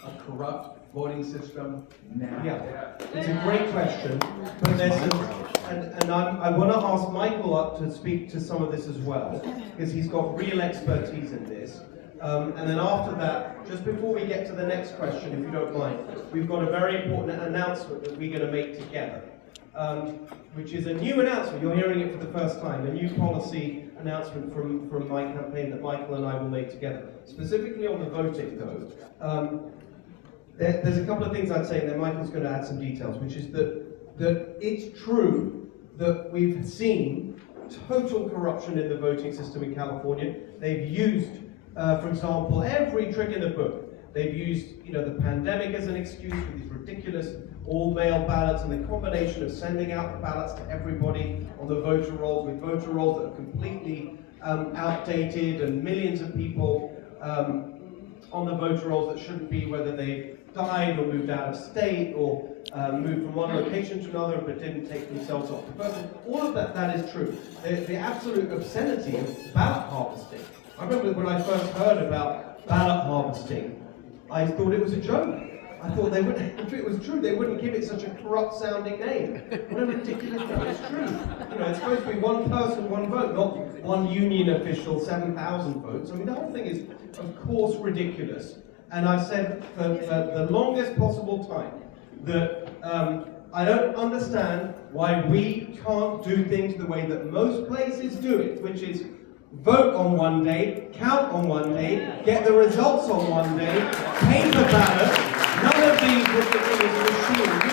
a corrupt voting system now? Yeah, it's a great question, but there's I want to ask Michael up to speak to some of this as well, because he's got real expertise in this. And then after that, just before we get to the next question, if you don't mind, we've got a very important announcement that we're going to make together, which is a new announcement. You're hearing it for the first time, a new policy announcement from my campaign that Michael and I will make together. Specifically on the voting, though, there's a couple of things I'd say, and then Michael's going to add some details, which is that it's true that we've seen total corruption in the voting system in California. They've used, for example, every trick in the book. They've used, the pandemic as an excuse for these ridiculous all-mail ballots, and the combination of sending out the ballots to everybody on the voter rolls, with voter rolls that are completely outdated, and millions of people on the voter rolls that shouldn't be, whether they died or moved out of state or moved from one location to another but didn't take themselves off the ballot. All of that is true. The absolute obscenity of ballot harvesting. I remember when I first heard about ballot harvesting, I thought it was a joke. I thought they wouldn't, if it was true, they wouldn't give it such a corrupt-sounding name. What a ridiculous thing. It's true. It's supposed to be one person, one vote, not one union official, 7,000 votes. I mean, the whole thing is, of course, ridiculous. And I've said for the longest possible time that I don't understand why we can't do things the way that most places do it, which is vote on one day, count on one day, get the results on one day, paper ballot, none of these ridiculous machines,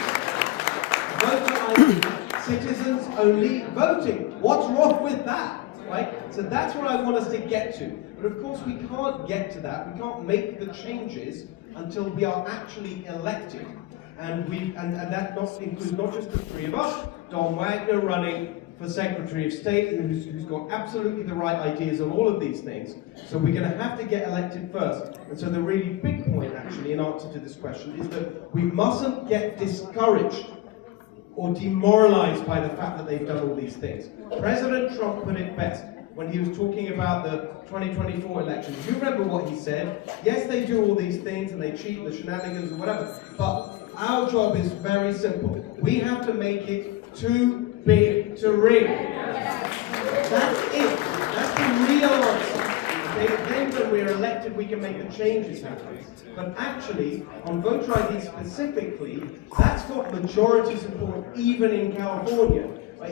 voter ID, citizens only voting. What's wrong with that? Right? So that's what I want us to get to. But of course we can't get to that, we can't make the changes until we are actually elected. And that includes not just the three of us, Don Wagner running for Secretary of State, who's got absolutely the right ideas on all of these things. So we're going to have to get elected first. And so the really big point, actually, in answer to this question, is that we mustn't get discouraged or demoralized by the fact that they've done all these things. President Trump put it best when he was talking about the 2024 elections. You remember what he said? Yes, they do all these things and they cheat, the shenanigans and whatever, but Our job is very simple. We have to make it too big to ring. That's it. That's the real answer. Then when we're elected, we can make the changes happen. But actually, on voter ID specifically, that's got majority support even in California,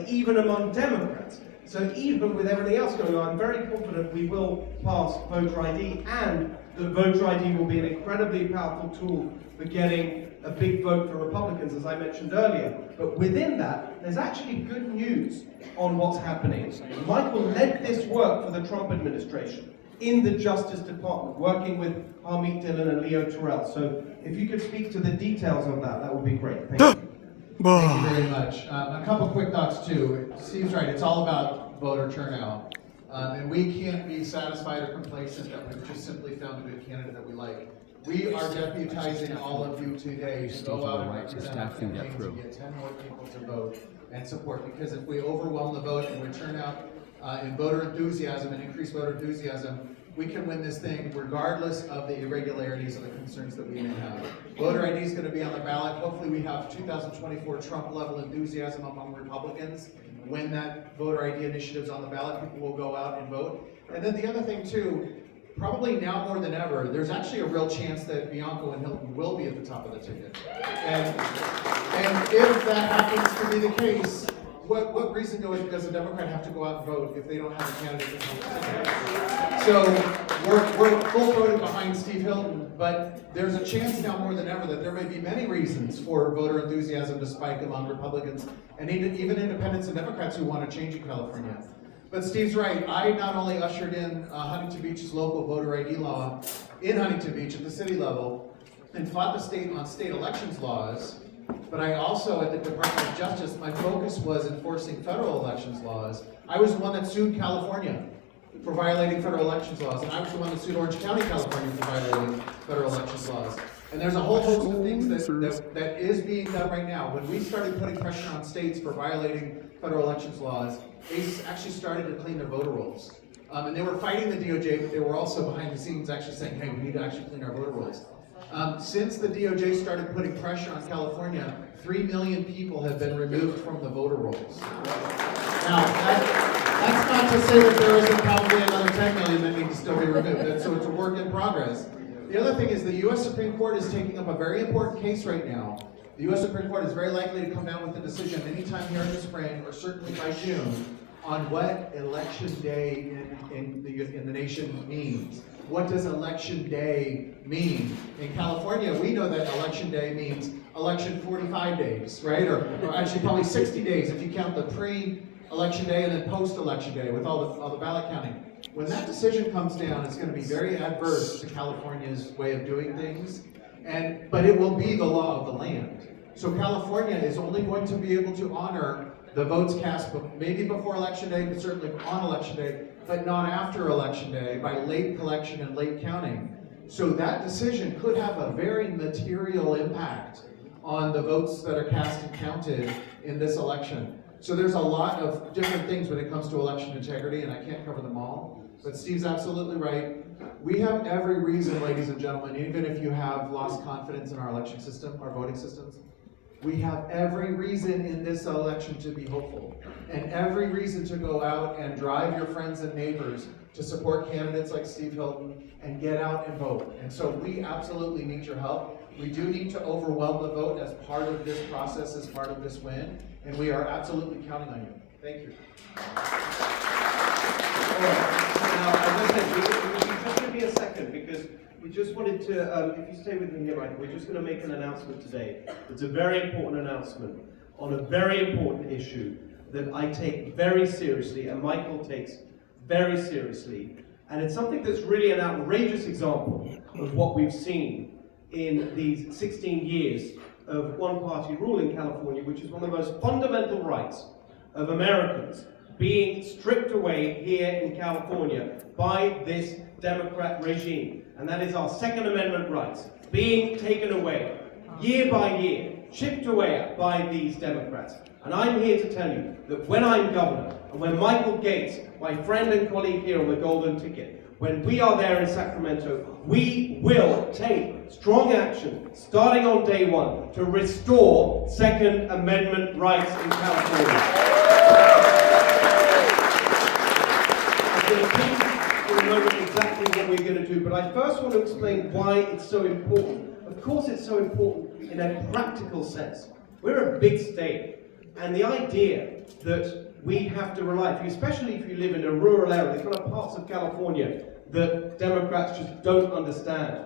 even among Democrats. So even with everything else going on, I'm very confident we will pass voter ID, and the voter ID will be an incredibly powerful tool for getting a big vote for Republicans, as I mentioned earlier. But within that, there's actually good news on what's happening. Michael led this work for the Trump administration in the Justice Department, working with Harmeet Dillon and Leo Terrell. So if you could speak to the details of that, that would be great. Thank you. Thank you very much. A couple quick thoughts too. Steve's right, it's all about voter turnout. And we can't be satisfied or complacent that we've just simply found a good candidate that we like. We are deputizing all of you today to go out and represent our campaign to get 10 more people to vote and support. Because if we overwhelm the vote and we turn out in voter enthusiasm and increase voter enthusiasm, we can win this thing regardless of the irregularities or the concerns that we may have. Voter ID is going to be on the ballot. Hopefully we have 2024 Trump level enthusiasm among Republicans. When that voter ID initiative is on the ballot, people will go out and vote. And then the other thing too, probably now more than ever, there's actually a real chance that Bianco and Hilton will be at the top of the ticket. And if that happens to be the case, what reason does a Democrat have to go out and vote if they don't have a candidate that's on the ticket? So we're full throated behind Steve Hilton, but there's a chance now more than ever that there may be many reasons for voter enthusiasm to spike among Republicans and even independents and Democrats who want to change in California. But Steve's right. I not only ushered in Huntington Beach's local voter ID law in Huntington Beach at the city level and fought the state on state elections laws, but I also, at the Department of Justice, my focus was enforcing federal elections laws. I was the one that sued California for violating federal elections laws, and I was the one that sued Orange County, California for violating federal elections laws. And there's a whole host of things that is being done right now. When we started putting pressure on states for violating federal elections laws, they actually started to clean their voter rolls. And they were fighting the DOJ, but they were also behind the scenes actually saying, hey, we need to actually clean our voter rolls. Since the DOJ started putting pressure on California, 3 million people have been removed from the voter rolls. Now, that's not to say that there isn't probably another 10 million that need to still be removed. So it's a work in progress. The other thing is the U.S. Supreme Court is taking up a very important case right now. The U.S. Supreme Court is very likely to come down with a decision anytime here in the spring, or certainly by June, on what election day in the nation means. What does election day mean? In California, we know that election day means election 45 days, right? Or actually probably 60 days if you count the pre-election day and then post-election day with all the ballot counting. When that decision comes down, it's going to be very adverse to California's way of doing things, but it will be the law of the land. So California is only going to be able to honor the votes cast maybe before election day, but certainly on election day, but not after election day by late collection and late counting. So that decision could have a very material impact on the votes that are cast and counted in this election. So there's a lot of different things when it comes to election integrity, and I can't cover them all, but Steve's absolutely right. We have every reason, ladies and gentlemen, even if you have lost confidence in our election system, our voting systems, we have every reason in this election to be hopeful, and every reason to go out and drive your friends and neighbors to support candidates like Steve Hilton and get out and vote. And so we absolutely need your help. We do need to overwhelm the vote as part of this process, as part of this win, and we are absolutely counting on you. Thank you. All right. Now, as I said, just give me a second, because we just wanted to, if you stay with me here, Michael, we're just going to make an announcement today. It's a very important announcement on a very important issue that I take very seriously and Michael takes very seriously. And it's something that's really an outrageous example of what we've seen in these 16 years of one-party rule in California, which is one of the most fundamental rights of Americans being stripped away here in California by this Democrat regime. And that is our Second Amendment rights being taken away year by year, chipped away by these Democrats. And I'm here to tell you that when I'm governor, and when Michael Gates, my friend and colleague here on the Golden Ticket, when we are there in Sacramento, we will take strong action, starting on day one, to restore Second Amendment rights in California. I'm going to keep in a moment exactly what we're going to do, but I first want to explain why it's so important. Of course it's so important in a practical sense. We're a big state, and the idea that we have to rely, especially if you live in a rural area, the kind of parts of California that Democrats just don't understand,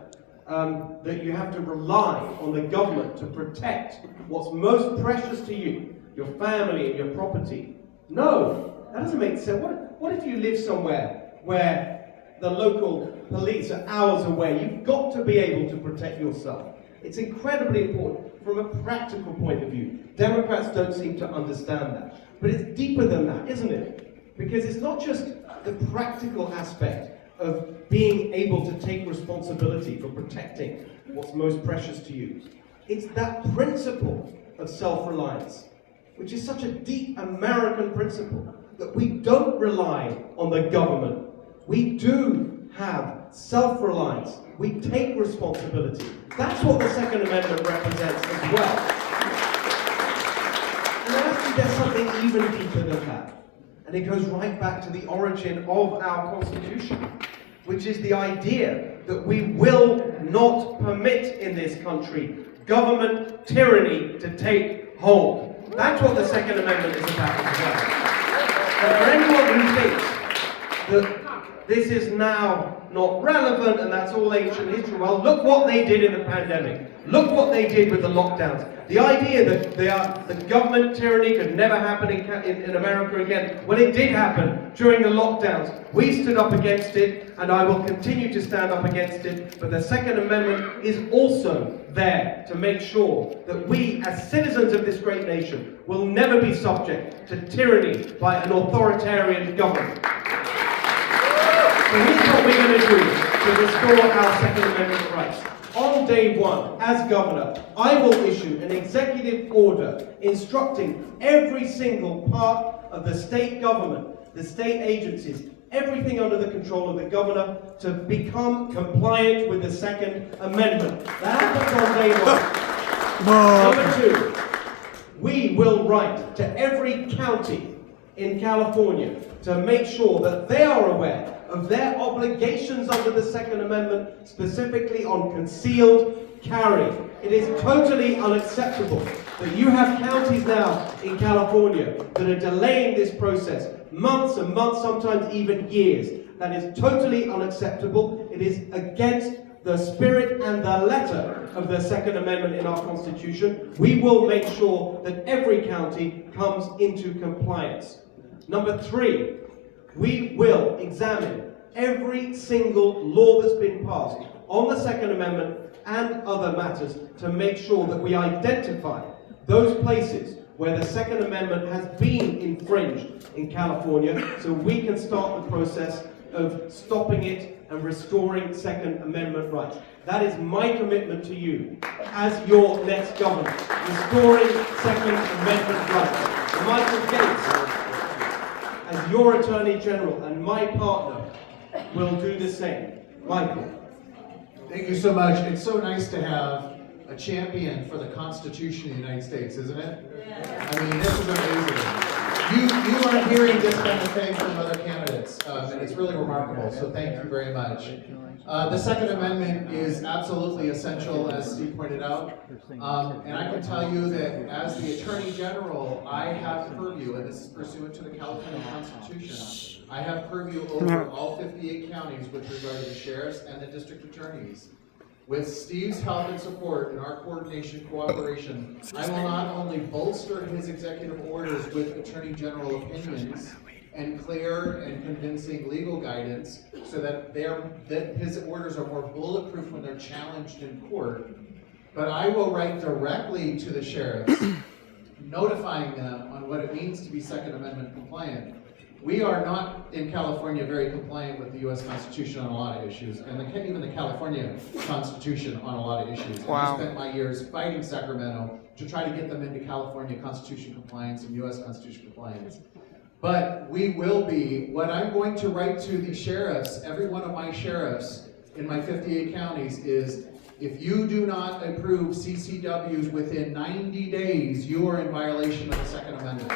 that you have to rely on the government to protect what's most precious to you, your family and your property. No, that doesn't make sense. What if you live somewhere where the local police are hours away? You've got to be able to protect yourself. It's incredibly important from a practical point of view. Democrats don't seem to understand that. But it's deeper than that, isn't it? Because it's not just the practical aspect of being able to take responsibility for protecting what's most precious to you. It's that principle of self-reliance, which is such a deep American principle, that we don't rely on the government. We do have self-reliance. We take responsibility. That's what the Second Amendment represents as well. And actually there's something even deeper than that. And it goes right back to the origin of our Constitution, which is the idea that we will not permit in this country government tyranny to take hold. That's what the Second Amendment is about as well. And for anyone who thinks that this is now not relevant and that's all ancient history, well, look what they did in the pandemic. Look what they did with the lockdowns. The idea that the government tyranny could never happen in America again, well, it did happen during the lockdowns. We stood up against it, and I will continue to stand up against it, but the Second Amendment is also there to make sure that we, as citizens of this great nation, will never be subject to tyranny by an authoritarian government. So here's what we're going to do to restore our Second Amendment rights. On day one, as governor, I will issue an executive order instructing every single part of the state government, the state agencies, everything under the control of the governor, to become compliant with the Second Amendment. That happens on day one. Number two, we will write to every county in California to make sure that they are aware of their obligations under the Second Amendment, specifically on concealed carry. It is totally unacceptable that you have counties now in California that are delaying this process months and months, sometimes even years. That is totally unacceptable. It is against the spirit and the letter of the Second Amendment in our Constitution. We will make sure that every county comes into compliance. Number three, we will examine every single law that's been passed on the Second Amendment and other matters to make sure that we identify those places where the Second Amendment has been infringed in California, so we can start the process of stopping it and restoring Second Amendment rights. That is my commitment to you as your next governor, restoring Second Amendment rights. Michael Gates, as your Attorney General and my partner, will do the same. Michael. Thank you so much. It's so nice to have a champion for the Constitution of the United States, isn't it? Yeah. I mean, this is amazing. You aren't hearing this kind of thing from other candidates, and it's really remarkable, so thank you very much. The Second Amendment is absolutely essential, as Steve pointed out, and I can tell you that as the Attorney General, I have purview, and this is pursuant to the California Constitution, I have purview over all 58 counties with regard to the sheriffs and the district attorneys. With Steve's help and support and our coordination cooperation, I will not only bolster his executive orders with Attorney General opinions and clear and convincing legal guidance so that his orders are more bulletproof when they're challenged in court, but I will write directly to the sheriffs, notifying them on what it means to be Second Amendment compliant. We are not in California very compliant with the U.S. Constitution on a lot of issues, and even the California Constitution on a lot of issues. Wow. I spent my years fighting Sacramento to try to get them into California Constitution compliance and U.S. Constitution compliance. But we will be, what I'm going to write to the sheriffs, every one of my sheriffs in my 58 counties is, if you do not approve CCWs within 90 days, you are in violation of the Second Amendment.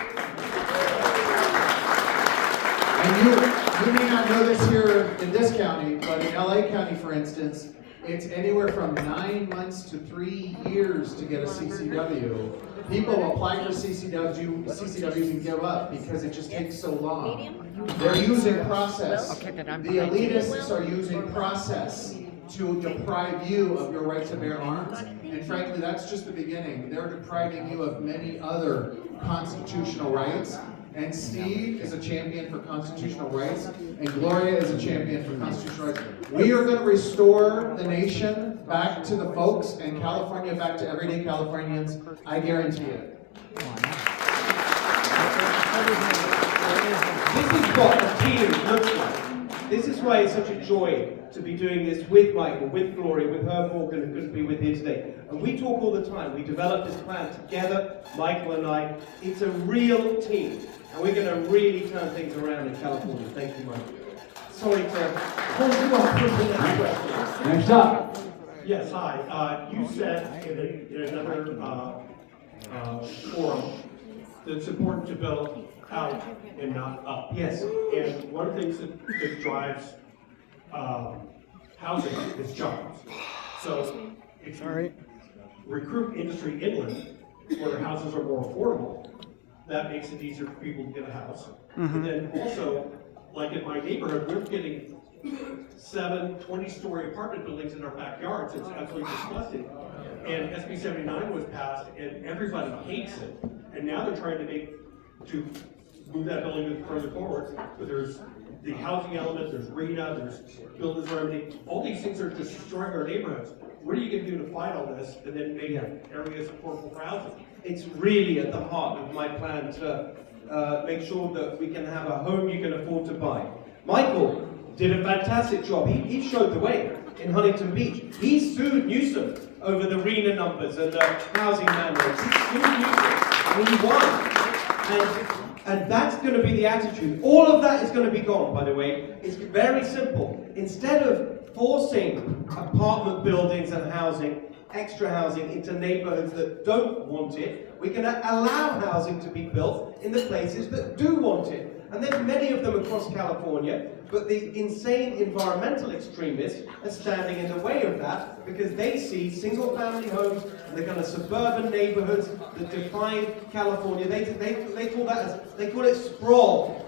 And you may not know this here in this county, but in LA County, for instance, it's anywhere from 9 months to 3 years to get a CCW. People apply for CCWs and give up because it just takes so long. They're using process. The elitists are using process to deprive you of your right to bear arms. And frankly, that's just the beginning. They're depriving you of many other constitutional rights. And Steve is a champion for constitutional rights, and Gloria is a champion for constitutional rights. We are going to restore the nation back to the folks, and California back to everyday Californians. I guarantee it. This is what a team looks like. This is why it's such a joy to be doing this with Michael, with Gloria, with Herb Morgan, who couldn't be with here today. And we talk all the time. We developed this plan together, Michael and I. It's a real team. And we're going to really turn things around in California. Thank you, Michael. Sorry to hold you up with the next question. Next up. Yes, hi. You said in another forum that it's important to build out and not up. Yes. And one of the things that drives housing is jobs. So if you recruit industry inland where houses are more affordable, that makes it easier for people to get a house. And then also, like in my neighborhood, we're getting 7 20-story apartment buildings in our backyards. It's absolutely disgusting. And SB 79 was passed, and everybody hates it. And now they're trying to move that building further forward. But there's the housing element, there's RENA, there's builders remedy. All these things are destroying our neighborhoods. What are you going to do to fight all this and then make areas affordable for housing? It's really at the heart of my plan to make sure that we can have a home you can afford to buy. Michael did a fantastic job. He showed the way in Huntington Beach. He sued Newsom over the RENA numbers and the housing mandates. He sued Newsom and he won. And that's going to be the attitude. All of that is going to be gone, by the way. It's very simple. Instead of forcing apartment buildings and housing, extra housing into neighborhoods that don't want it, we're going to allow housing to be built in the places that do want it. And there's many of them across California, but the insane environmental extremists are standing in the way of that because they see single-family homes and they're kind of suburban neighborhoods that define California. They call that they call it sprawl.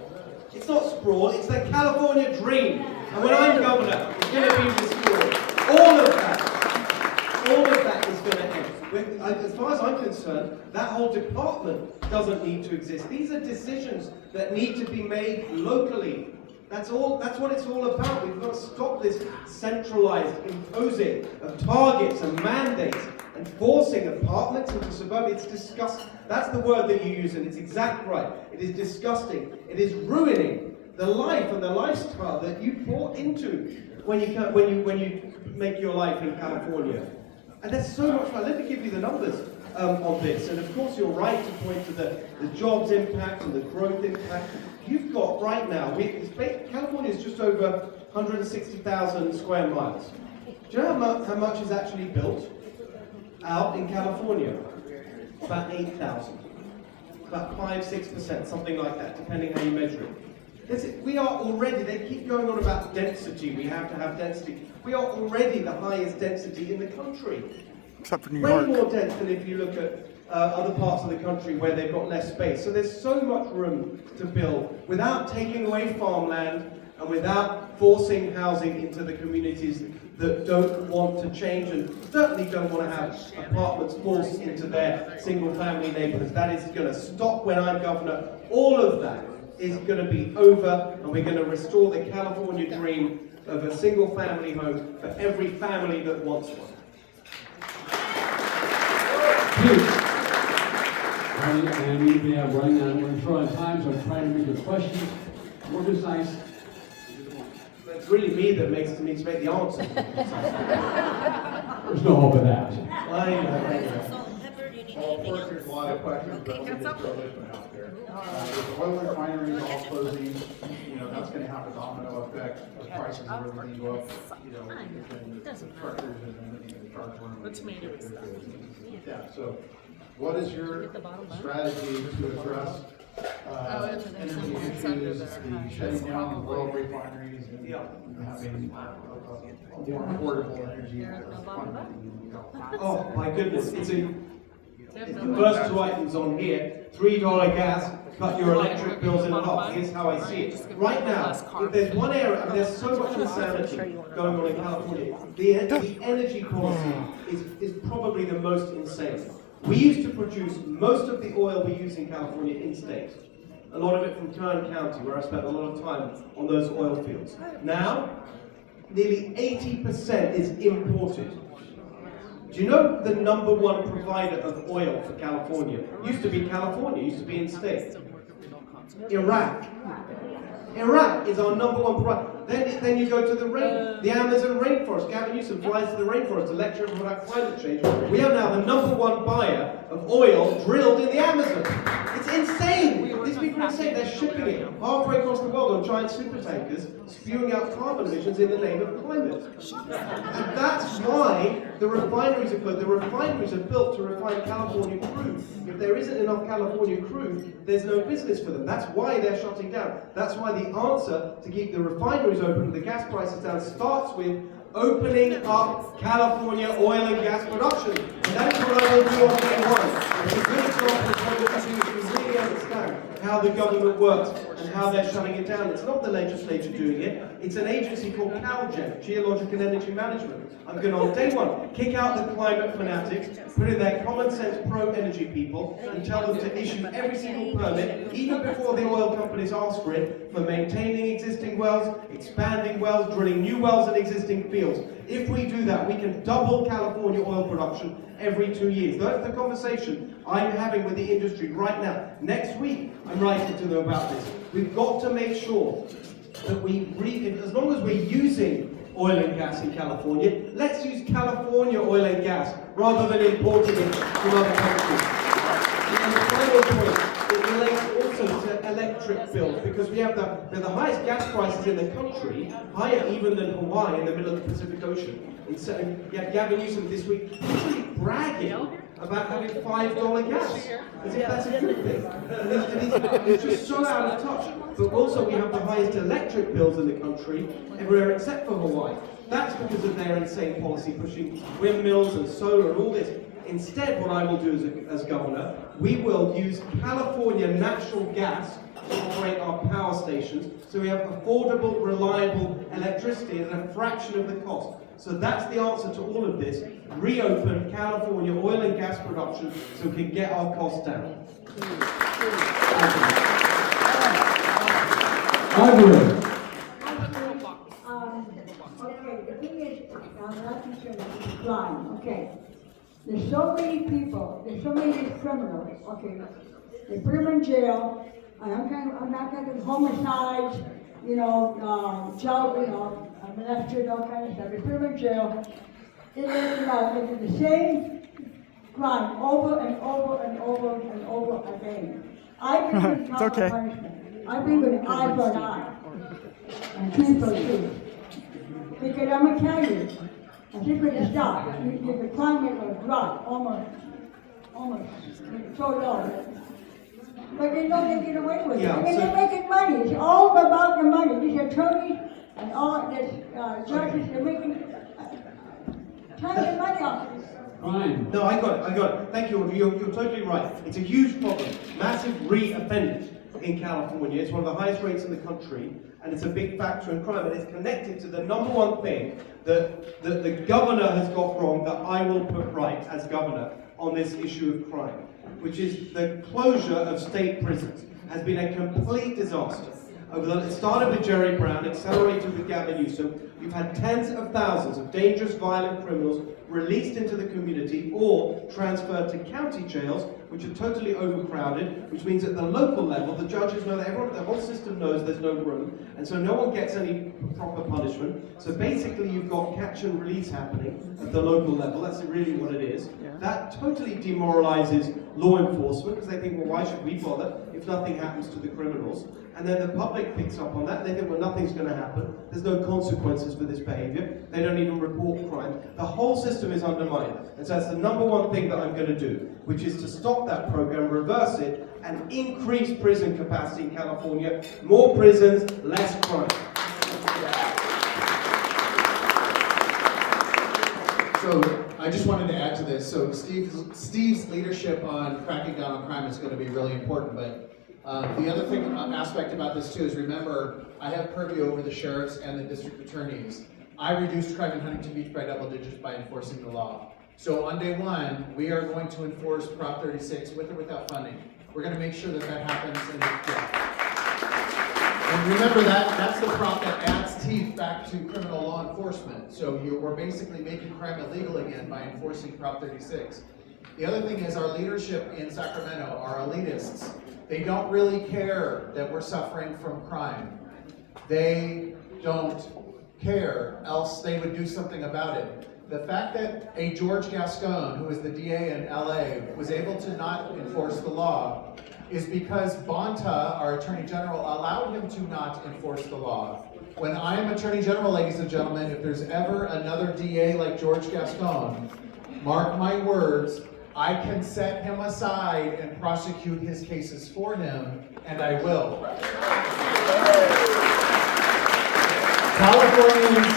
It's not sprawl, it's the California dream. And when I'm governor, it's going to be restored. All of that is going to end. As far as I'm concerned, that whole department doesn't need to exist. These are decisions that need to be made locally. That's what it's all about. We've got to stop this centralized imposing of targets and mandates and forcing apartments into suburbia. It's disgusting. That's the word that you use, and it's exactly right. It is disgusting. It is ruining the life and the lifestyle that you bought into when you make your life in California. And there's so much fun. Let me give you the numbers on this. And of course, you're right to point to the jobs impact and the growth impact. You've got right now, California is just over 160,000 square miles. Do you know how much is actually built out in California? About 8,000. About 5-6%, something like that, depending how you measure it. We are already, they keep going on about density, we have to have density. We are already the highest density in the country. Except for New Way York. more dense than if you look at other parts of the country where they've got less space. So there's so much room to build without taking away farmland and without forcing housing into the communities that don't want to change and certainly don't want to have apartments forced into their single-family neighborhoods. That is going to stop when I'm governor. All of that is going to be over, and we're going to restore the California dream of a single-family home for every family that wants one. And we have running out, we're short on time, so I'm trying to make your questions more concise. It's really me that makes make the answer. There's no hope of that. I know. Well, of course, there's a lot lot of questions, but let me just throw this one out there. If oil refineries all closing, that's gonna have a domino effect, the prices of everything go up, within the structures and the charge room. Yeah, so what is your strategy to address energy issues, the shutting down of oil refineries, and having a more affordable energy? Oh my goodness, it's the first two items on here, $3 gas, cut your electric bills in half. Here's how I see it. Right now, if there's one area, and there's so much insanity going on in California, the energy policy is probably the most insane. We used to produce most of the oil we use in California in-state. A lot of it from Kern County, where I spent a lot of time on those oil fields. Now, nearly 80% is imported. Do you know the #1 provider of oil for California? Used to be California, used to be in-state. Iraq. Iraq is our #1 provider. Then you go to the Amazon rainforest. Gavin Newsom flies to the rainforest to lecture about climate change. We are now the #1 buyer of oil drilled in the Amazon. It's insane. These people are insane. They're shipping it halfway across the world on giant super tankers, spewing out carbon emissions in the name of climate. And that's why the refineries are closed. The refineries are built to refine California crude. If there isn't enough California crude, there's no business for them. That's why they're shutting down. That's why the answer to keep the refineries open and the gas prices down starts with opening up California oil and gas production. And that's what I will do on day one. It's a good example of what we do if we really understand how the government works and how they're shutting it down. It's not the legislature doing it. It's an agency called CalGEM, Geologic and Energy Management. I'm going to, on day one, kick out the climate fanatics, put in their common sense pro-energy people, and tell them to issue every single permit, even before the oil companies ask for it, for maintaining existing wells, expanding wells, drilling new wells in existing fields. If we do that, we can double California oil production every 2 years. That's the conversation I'm having with the industry right now. Next week, I'm writing to them about this. We've got to make sure that as long as we're using oil and gas in California, let's use California oil and gas rather than importing it from other countries. And the final point, it relates also to electric bills, because we have the highest gas prices in the country, higher even than Hawaii in the middle of the Pacific Ocean. Gavin Newsom this week actually bragging about having $5 gas, as if that's a good thing. And he's just so out of touch. But also we have the highest electric bills in the country, everywhere except for Hawaii. That's because of their insane policy pushing windmills and solar and all this. Instead, what I will do as governor, we will use California natural gas to operate our power stations, so we have affordable, reliable electricity at a fraction of the cost. So that's the answer to all of this. Reopen California oil and gas production so we can get our costs down. Okay, the thing is, I'm not concerned with crime, okay. There's so many people, there's so many criminals, okay. They put them in jail, and I'm not talking homicides, child, molested, all kind of stuff. They put them in jail. They do the same crime over and over and over and over again. I believe in capital punishment. I believe in eye for an eye and tooth for tooth. Because I'm going to tell you, I think when you stop, the crime rate will drop almost so low. But they know they get away with it. I mean, they're making money. It's all about the money. These attorneys and all these judges, they're making tons of money off of this. Ryan. No, I got it. Thank you, Audrey. You're totally right. It's a huge problem. Massive re-offending in California. It's one of the highest rates in the country, and it's a big factor in crime. And it's connected to the #1 thing that the governor has got wrong that I will put right as governor on this issue of crime, which is the closure of state prisons has been a complete disaster. It started with Jerry Brown, accelerated with Gavin Newsom. We've had tens of thousands of dangerous, violent criminals released into the community or transferred to county jails, which are totally overcrowded, which means at the local level, the judges know that the whole system knows there's no room, and so no one gets any proper punishment. So basically you've got catch and release happening at the local level. That's really what it is. That totally demoralizes law enforcement, because they think, well, why should we bother if nothing happens to the criminals? And then the public picks up on that. They think, well, nothing's going to happen. There's no consequences for this behavior. They don't even report crime. The whole system is undermined. And so that's the number one thing that I'm going to do, which is to stop that program, reverse it, and increase prison capacity in California. More prisons, less crime. So I just wanted to add to this. So Steve's leadership on cracking down on crime is going to be really important. But the other thing, aspect about this too, is remember, I have purview over the sheriffs and the district attorneys. I reduced crime in Huntington Beach by double digits by enforcing the law. So on day one, we are going to enforce Prop 36 with or without funding. We're going to make sure that that happens. And remember that's the prop that adds teeth back to criminal law enforcement. So we're basically making crime illegal again by enforcing Prop 36. The other thing is our leadership in Sacramento, our elitists, they don't really care that we're suffering from crime. They don't care, else they would do something about it. The fact that a George Gascon, who is the DA in LA, was able to not enforce the law is because Bonta, our Attorney General, allowed him to not enforce the law. When I am Attorney General, ladies and gentlemen, if there's ever another DA like George Gascon, mark my words, I can set him aside and prosecute his cases for him, and I will. Californians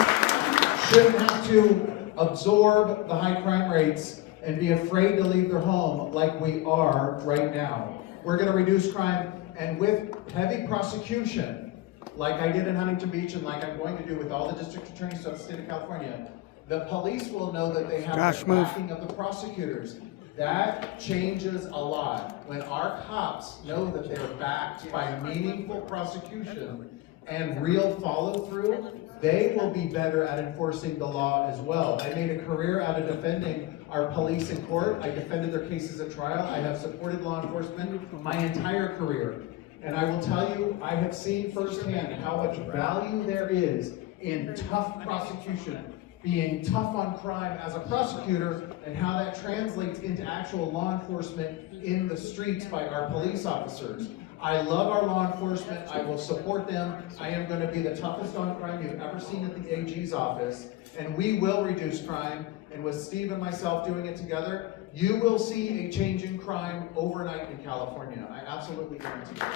shouldn't have to absorb the high crime rates and be afraid to leave their home like we are right now. We're going to reduce crime, and with heavy prosecution, like I did in Huntington Beach and like I'm going to do with all the district attorneys throughout the state of California, the police will know that they have the backing of the prosecutors. That changes a lot. When our cops know that they're backed by meaningful prosecution and real follow-through, they will be better at enforcing the law as well. I made a career out of defending our police in court. I defended their cases at trial. I have supported law enforcement my entire career. And I will tell you, I have seen firsthand how much value there is in tough prosecution, being tough on crime as a prosecutor, and how that translates into actual law enforcement in the streets by our police officers. I love our law enforcement. I will support them. I am going to be the toughest on crime you've ever seen at the AG's office, and we will reduce crime. And with Steve and myself doing it together, you will see a change in crime overnight in California. I absolutely guarantee it. All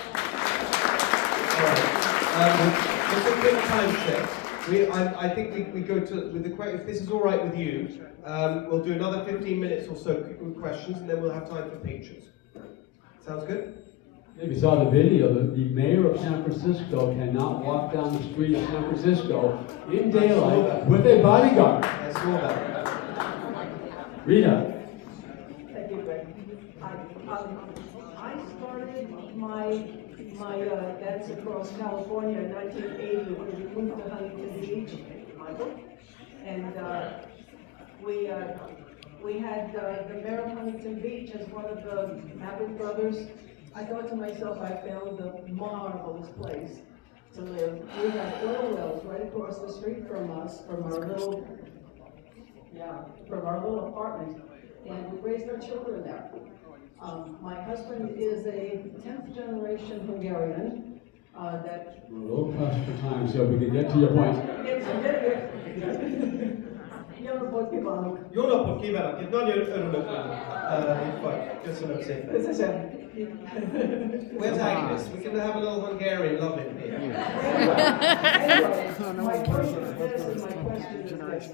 right. Just a quick time check. I think we go to, with the if this is all right with you, we'll do another 15 minutes or so with questions, and then we'll have time for pictures. Sounds good? If you saw the video, the mayor of San Francisco cannot walk down the street of San Francisco in daylight with a bodyguard. I saw that. Rita. Thank you, Greg. I started my dance across California in 1980 when we moved to Huntington Beach, Michael, and we had the mayor of Huntington Beach as one of the Maverick brothers. I thought to myself, I found a marvelous place to live. We had oil wells right across the street from us, from our little apartment, and we raised our children there. My husband is a 10th generation Hungarian. That We're a little pressed for time, so we can get to your point. Jó napot kívánok! Itt nagyon örülök, hogy itt vagy. Köszönöm szépen. Where's Agnes? We can have a little Hungarian love in here. My question is this, and my question is this.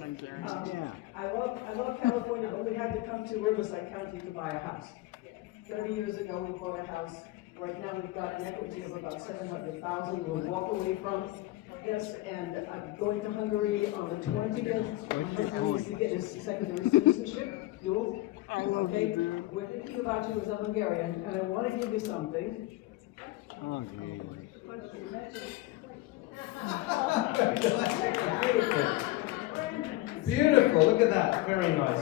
I love California, but we had to come to Riverside County to buy a house. 30 years ago, we bought a house. Right now, we've got an equity of about $700,000. We'll walk away from. Yes, and I'm going to Hungary on the 20th. He needs to get his secondary citizenship, dual. I love you, dude. We're thinking about you as a Hungarian, and I want to give you something. Oh, Beautiful, look at that. Very nice.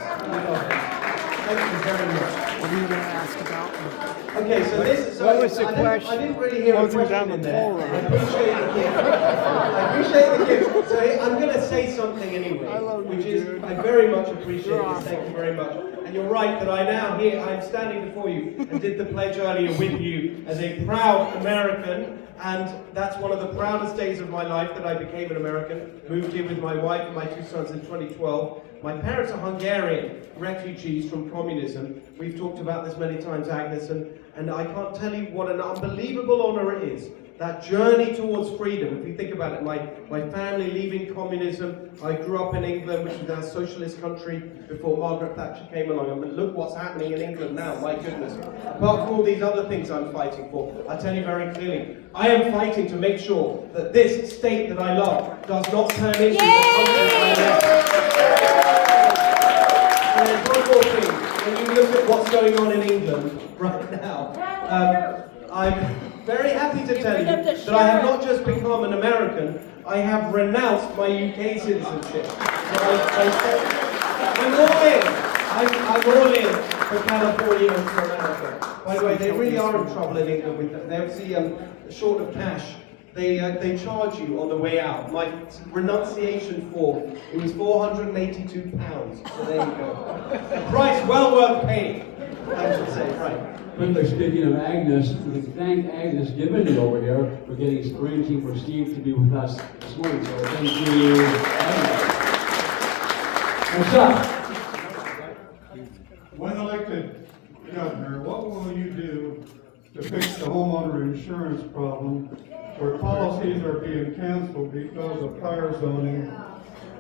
Thank you very much. What are you going to ask about? Okay, so this. What was the question? I didn't really hear a Closing question down in the there. poll I room. appreciate the gift. I appreciate the gift. So I'm going to say something anyway, I love you, which is dude. I very much appreciate this. Thank you very much. And you're right that I'm standing before you and did the pledge earlier with you as a proud American, and that's one of the proudest days of my life that I became an American. Moved here with my wife and my 2 sons in 2012. My parents are Hungarian refugees from communism. We've talked about this many times, Agnes, and I can't tell you what an unbelievable honor it is. That journey towards freedom, if you think about it, my family leaving communism, I grew up in England, which is a socialist country, before Margaret Thatcher came along. I mean, look what's happening in England now, my goodness. Apart from all these other things I'm fighting for, I tell you very clearly, I am fighting to make sure that this state that I love does not turn into the country I love. And there's one more thing, when you look at what's going on in England right now, I'm very happy to tell you that I have not just become an American, I have renounced my UK citizenship. So I'm all in. I'm all in for California and for America. By the way, they really are in trouble in England with that. They're short of cash. They charge you on the way out. My renunciation form, it was £482. So there you go. A price well worth paying, I should say, right. Speaking of Agnes, we can thank Agnes Gibney over here for arranging for Steve to be with us this morning. So thank you, Agnes. What's up? When elected governor, what will you do to fix the homeowner insurance problem where policies are being canceled because of fire zoning,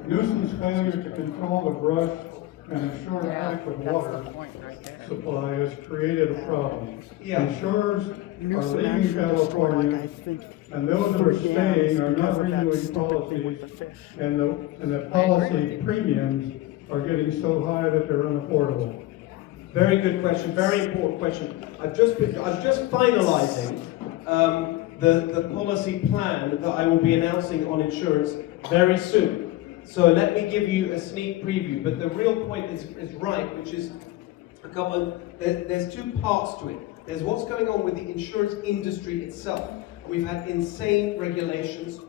nuisance failure to control the brush, and ensure adequate water supply has created a problem? Insurers are leaving California, and those that are staying are not renewing policies, and the policy premiums are getting so high that they're unaffordable. Very good question, very important question. I'm just finalizing the policy plan that I will be announcing on insurance very soon. So let me give you a sneak preview, but the real point is right, which is there's two parts to it. There's what's going on with the insurance industry itself. We've had insane regulations.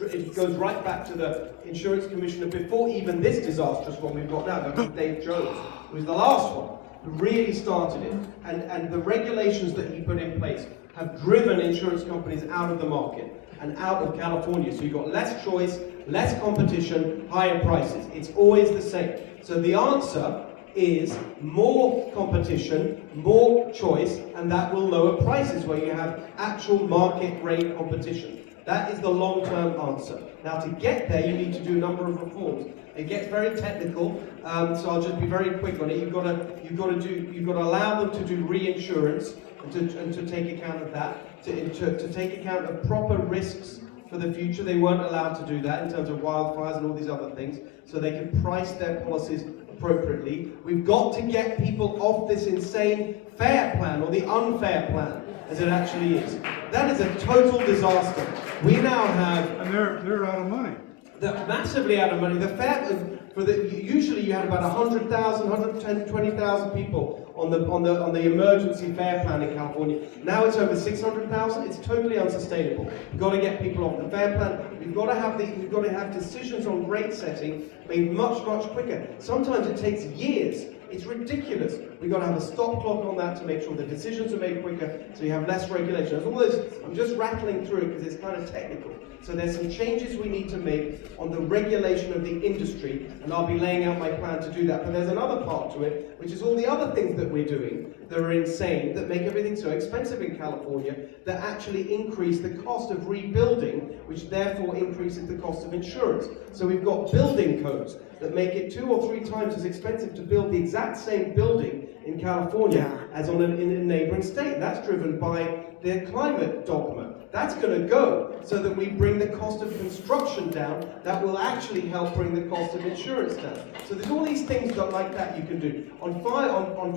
It goes right back to the insurance commissioner before even this disastrous one we've got now, Dave Jones, who was the last one who really started it. And the regulations that he put in place have driven insurance companies out of the market and out of California. So you've got less choice, less competition, higher prices. It's always the same. So the answer is more competition, more choice, and that will lower prices where you have actual market rate competition. That is the long-term answer. Now, to get there, you need to do a number of reforms. It gets very technical, so I'll just be very quick on it. You've got to allow them to do reinsurance and to take account of that, to take account of proper risks for the future. They weren't allowed to do that in terms of wildfires and all these other things, so they can price their policies appropriately. We've got to get people off this insane fair plan, or the unfair plan, as it actually is. That is a total disaster. We now have... And they're out of money. They're massively out of money. The fair, usually you had about 100,000, 110, 20,000 people on the emergency fair plan in California. Now it's over 600,000. It's totally unsustainable. We've got to get people off the fair plan. We've got to have decisions on rate setting made much, much quicker. Sometimes it takes years. It's ridiculous. We've got to have a stop clock on that to make sure the decisions are made quicker, so you have less regulation. There's all those, I'm just rattling through it because it's kind of technical. So there's some changes we need to make on the regulation of the industry, and I'll be laying out my plan to do that. But there's another part to it, which is all the other things that we're doing that are insane, that make everything so expensive in California, that actually increase the cost of rebuilding, which therefore increases the cost of insurance. So we've got building codes that make it 2 or 3 times as expensive to build the exact same building in California as in a neighboring state. That's driven by the climate dogma. That's going to go so that we bring the cost of construction down. That will actually help bring the cost of insurance down. So there's all these things like that you can do. On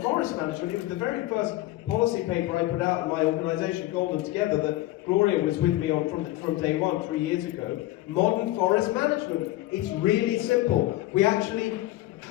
forest management, it was the very first policy paper I put out in my organization, Golden Together, that Gloria was with me on from day one 3 years ago. Modern forest management. It's really simple. We actually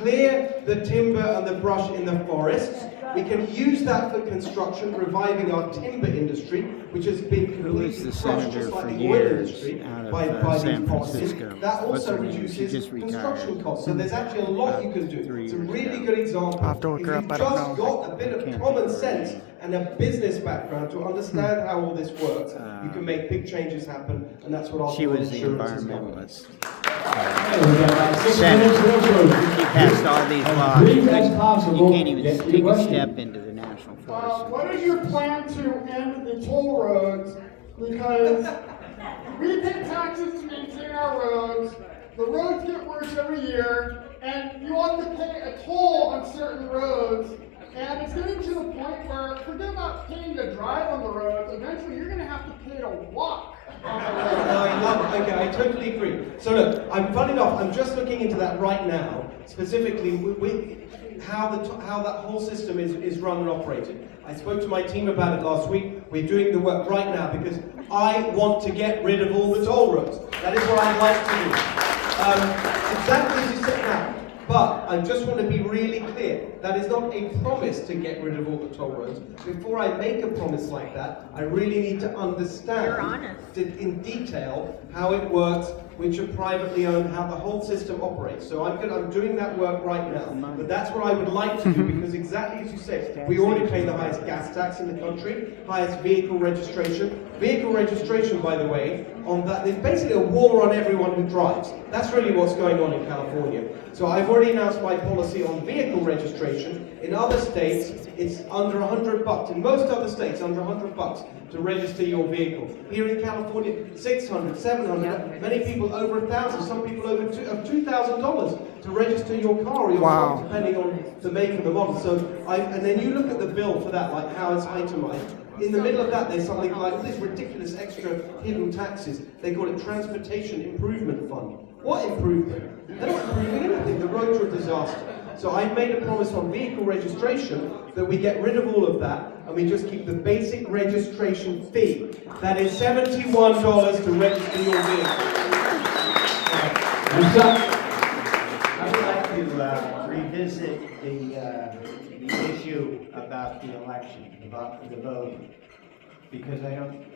clear the timber and the brush in the forests. We can use that for construction, reviving our timber industry, which has been completely crushed, just like the oil industry, by these policies. That also reduces construction costs. So there's actually a lot you can do. It's a really good example. If you've just got a bit of common sense and a business background to understand how all this works, you can make big changes happen, and that's what our She was the insurance is about. environmentalist. She passed all these laws. You can't even take a step into the national forest. What is your plan to end the toll roads? Because we pay taxes to maintain our roads, the roads get worse every year, and you have to pay a toll on certain roads, and it's getting to the point where, forget about paying to drive on the roads, eventually you're going to have to pay to walk. I love it. Okay, I totally agree. So look, funny enough, I'm just looking into that right now, specifically with how that whole system is run and operated. I spoke to my team about it last week. We're doing the work right now because I want to get rid of all the toll roads. That is what I'd like to do. Exactly as you said now. But I just want to be really clear, that is not a promise to get rid of all the toll roads. Before I make a promise like that, I really need to understand in detail how it works, which are privately owned, how the whole system operates. So I'm doing that work right now. But that's what I would like to do, because exactly as you say, we already pay the highest gas tax in the country, highest vehicle registration. Vehicle registration, by the way, on that, there's basically a war on everyone who drives. That's really what's going on in California. So I've already announced my policy on vehicle registration. In other states, it's under $100. In most other states, under $100 to register your vehicle. Here in California, $600, $700, many people over $1,000, some people over $2,000 to register your car or your car, depending on the make and the model. So, and then you look at the bill for that, like how it's itemized. In the middle of that, there's something like this ridiculous extra hidden taxes. They call it Transportation Improvement Fund. What improvement? They're not improving anything. The roads are a disaster. So I made a promise on vehicle registration that we get rid of all of that and we just keep the basic registration fee. That is $71 to register your vehicle. I would like to revisit the issue about the election, about the vote, because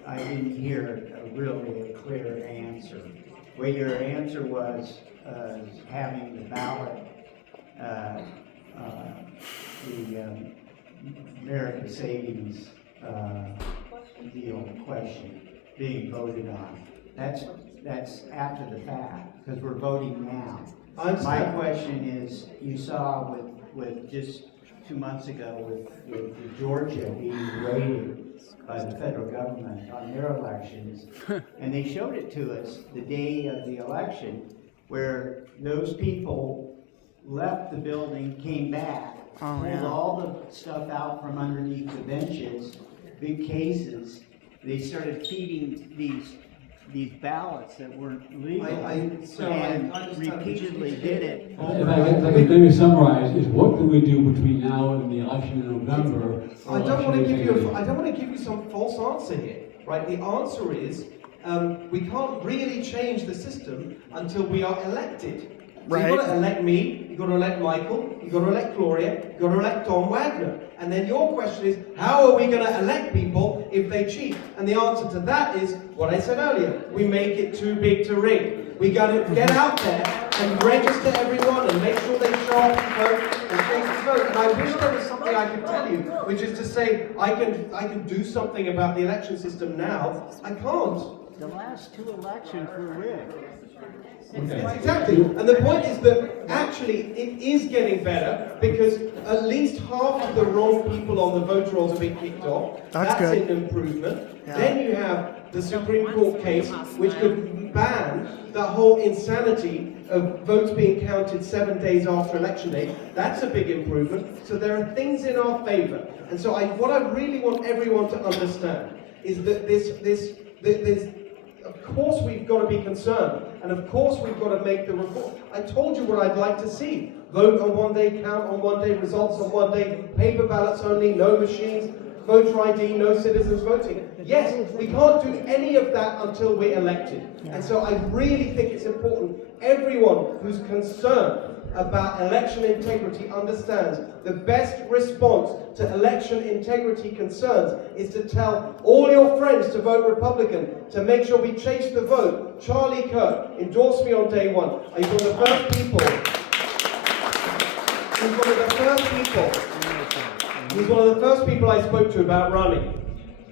I didn't hear a really clear answer. Well, your answer was having the ballot, the American Savings deal question being voted on. That's after the fact, because we're voting now. My question is, you saw with just 2 months ago with Georgia being raided by the federal government on their elections, and they showed it to us the day of the election, where those people left the building, came back, pulled all the stuff out from underneath the benches, big cases. They started feeding these ballots that weren't legal, and repeatedly did it. If I could maybe summarize, is what do we do between now and the election in November? I don't want to give you some false answer here, right? The answer is we can't really change the system until we are elected. So you've got to elect me, you've got to elect Michael, you've got to elect Gloria, you've got to elect Tom Wagner. And then your question is, how are we going to elect people if they cheat? And the answer to that is what I said earlier. We make it too big to rig. We got to get out there and register everyone and make sure they show up and vote and change the vote. And I wish there was something I could tell you, which is to say I can do something about the election system now. I can't. The last 2 elections were rigged. Exactly, and the point is that actually it is getting better because at least half of the wrong people on the voter rolls have been kicked off. That's an improvement. Yeah. Then you have the Supreme Court case which could ban the whole insanity of votes being counted 7 days after election day. That's a big improvement. So there are things in our favor. And so what I really want everyone to understand is that of course we've got to be concerned, and of course we've got to make the report. I told you what I'd like to see. Vote on one day, count on one day, results on one day, paper ballots only, no machines, voter ID, no citizens voting. Yes, we can't do any of that until we're elected. And so I really think it's important, everyone who's concerned, about election integrity understands the best response to election integrity concerns is to tell all your friends to vote Republican, to make sure we chase the vote. Charlie Kirk endorsed me on day one. He's one of the first people. He's one of the first people I spoke to about running.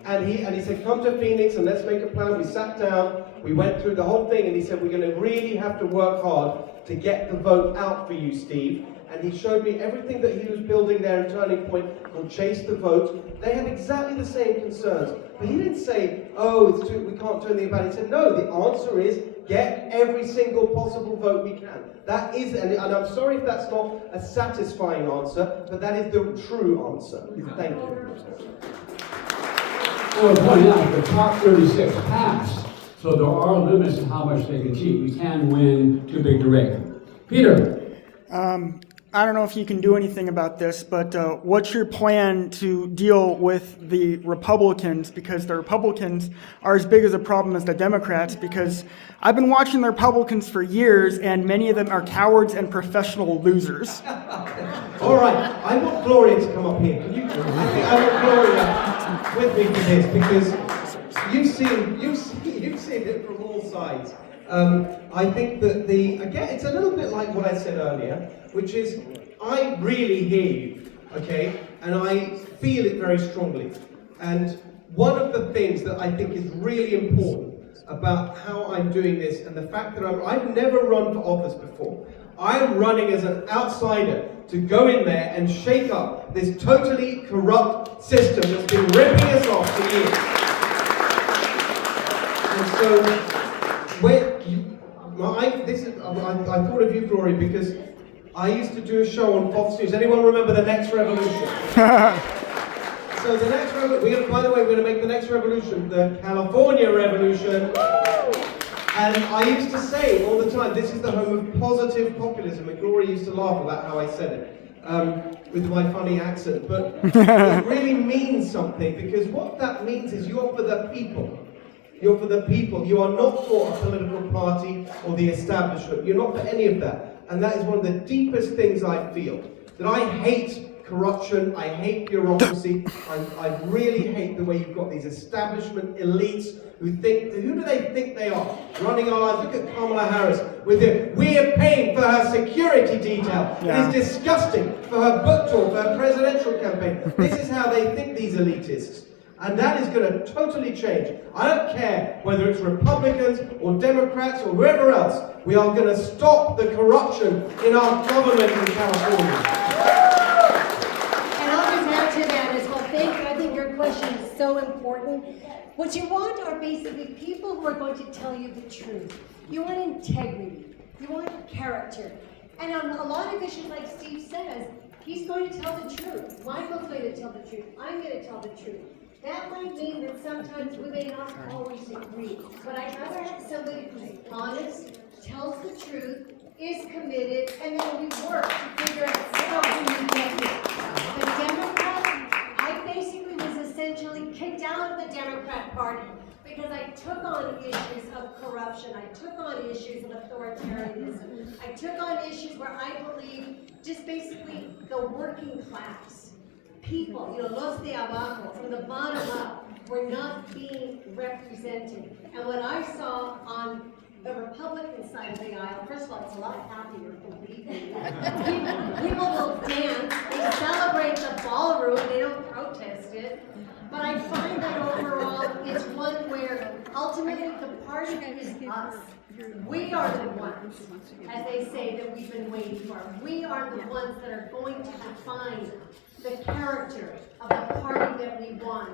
And he said, come to Phoenix and let's make a plan. We sat down, we went through the whole thing, and he said, we're going to really have to work hard to get the vote out for you, Steve. And he showed me everything that he was building there in Turning Point called Chase the Vote. They have exactly the same concerns. But he didn't say, oh, we can't do anything about it. He said, no, the answer is get every single possible vote we can. That is, and I'm sorry if that's not a satisfying answer, but that is the true answer. Thank you. I would point out the top 36 passed, so there are limits to how much they can cheat. We can win too big to rake. Peter. I don't know if you can do anything about this, but what's your plan to deal with the Republicans? Because the Republicans are as big as a problem as the Democrats, because I've been watching the Republicans for years, and many of them are cowards and professional losers. All right, I want Gloria to come up here. Can you? I want Gloria with me for this, because you've seen it from all sides. I think that again, it's a little bit like what I said earlier, which is, I really hear you, okay, and I feel it very strongly. And one of the things that I think is really important about how I'm doing this, and the fact that I've never run for office before. I'm running as an outsider to go in there and shake up this totally corrupt system that's been ripping us off for years. And so, I thought of you, Gloria, because I used to do a show on Fox News. Anyone remember The Next Revolution? So the next revolution, by the way, we're going to make the next revolution the California Revolution. And I used to say all the time, this is the home of positive populism. And Gloria used to laugh about how I said it, with my funny accent. But it really means something, because what that means is you're for the people. You're for the people. You are not for a political party or the establishment. You're not for any of that. And that is one of the deepest things I feel. That I hate corruption, I hate bureaucracy, I really hate the way you've got these establishment elites who do they think they are? Running our lives. Look at Kamala Harris with we're paying for her security detail. Yeah. It is disgusting for her book tour, for her presidential campaign. This is how they think, these elitists. And that is going to totally change. I don't care whether it's Republicans or Democrats or whoever else. We are going to stop the corruption in our government in California. And I'll just add to that as well. Thank you. I think your question is so important. What you want are basically people who are going to tell you the truth. You want integrity. You want character. And on a lot of issues, like Steve says, he's going to tell the truth. Michael's going to tell the truth. I'm going to tell the truth. That might mean that sometimes we may not always agree, but I'd rather have somebody who's honest, tells the truth, is committed, and then we work to figure out how we get there. The Democrats, I basically was essentially kicked out of the Democrat Party because I took on issues of corruption, I took on issues of authoritarianism, I took on issues where I believe just basically the working class people, los de abajo, from the bottom up, were not being represented. And what I saw on the Republican side of the aisle, first of all, it's a lot happier, believe me. People will dance, they celebrate the ballroom, they don't protest it. But I find that overall, it's one where ultimately the party is us. We are the ones, as they say, that we've been waiting for. We are the ones that are going to define the character of the party that we want.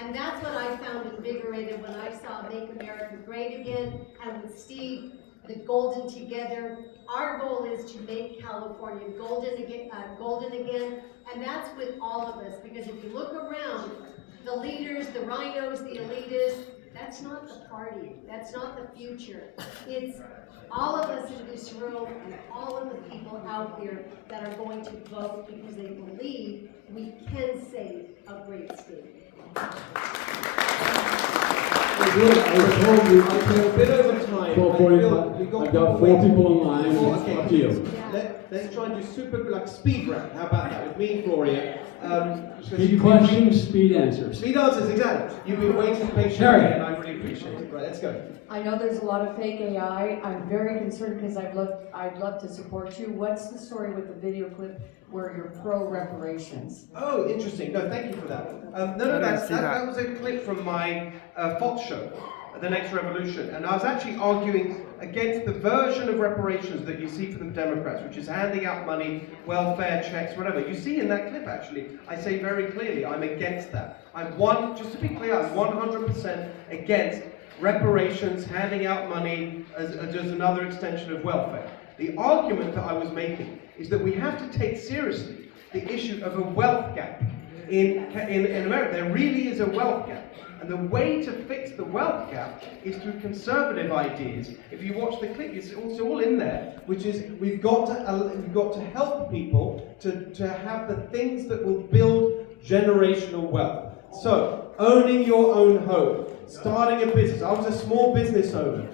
And that's what I found invigorated when I saw Make America Great Again, and with Steve, the Golden Together. Our goal is to make California golden again, and that's with all of us, because if you look around, the leaders, the rhinos, the elitists, that's not the party, that's not the future. It's all of us in this room and all of the people out there that are going to vote because they believe we can save a great state. Thank I was told you, We're a bit over time. I've got 4 people in line. Okay, Up to you. Let's try and do super like speed round. How about that with me and Gloria? Speed questions, speed answers. Speed answers, exactly. You've been waiting patiently, and I really appreciate it. Right, let's go. I know there's a lot of fake AI. I'm very concerned because I'd love to support you. What's the story with the video clip where you're pro reparations? Oh, interesting. No, thank you for that. That was a clip from my Fox show, The Next Revolution, and I was actually arguing against the version of reparations that you see from the Democrats, which is handing out money, welfare checks, whatever. You see in that clip, actually, I say very clearly, I'm against that. Just to be clear, I'm 100% against reparations, handing out money as another extension of welfare. The argument that I was making is that we have to take seriously the issue of a wealth gap in America. There really is a wealth gap. And the way to fix the wealth gap is through conservative ideas. If you watch the clip, it's also all in there, which is we've got to help people to have the things that will build generational wealth. So, owning your own home, starting a business. I was a small business owner.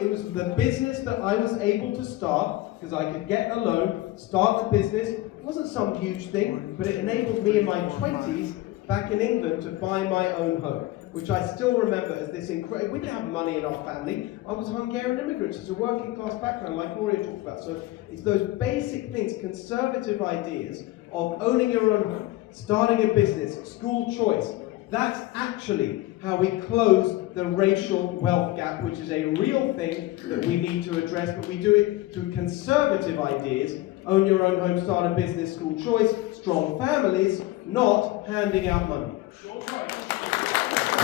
It was the business that I was able to start because I could get a loan, start the business. It wasn't some huge thing, but it enabled me in my 20s back in England to buy my own home, which I still remember as this incredible. We didn't have money in our family. I was Hungarian immigrants. It's a working class background, like Gloria talked about. So it's those basic things, conservative ideas of owning your own home, starting a business, school choice. That's actually how we close the racial wealth gap, which is a real thing that we need to address, but we do it through conservative ideas. Own your own home, start a business, school choice, strong families, not handing out money.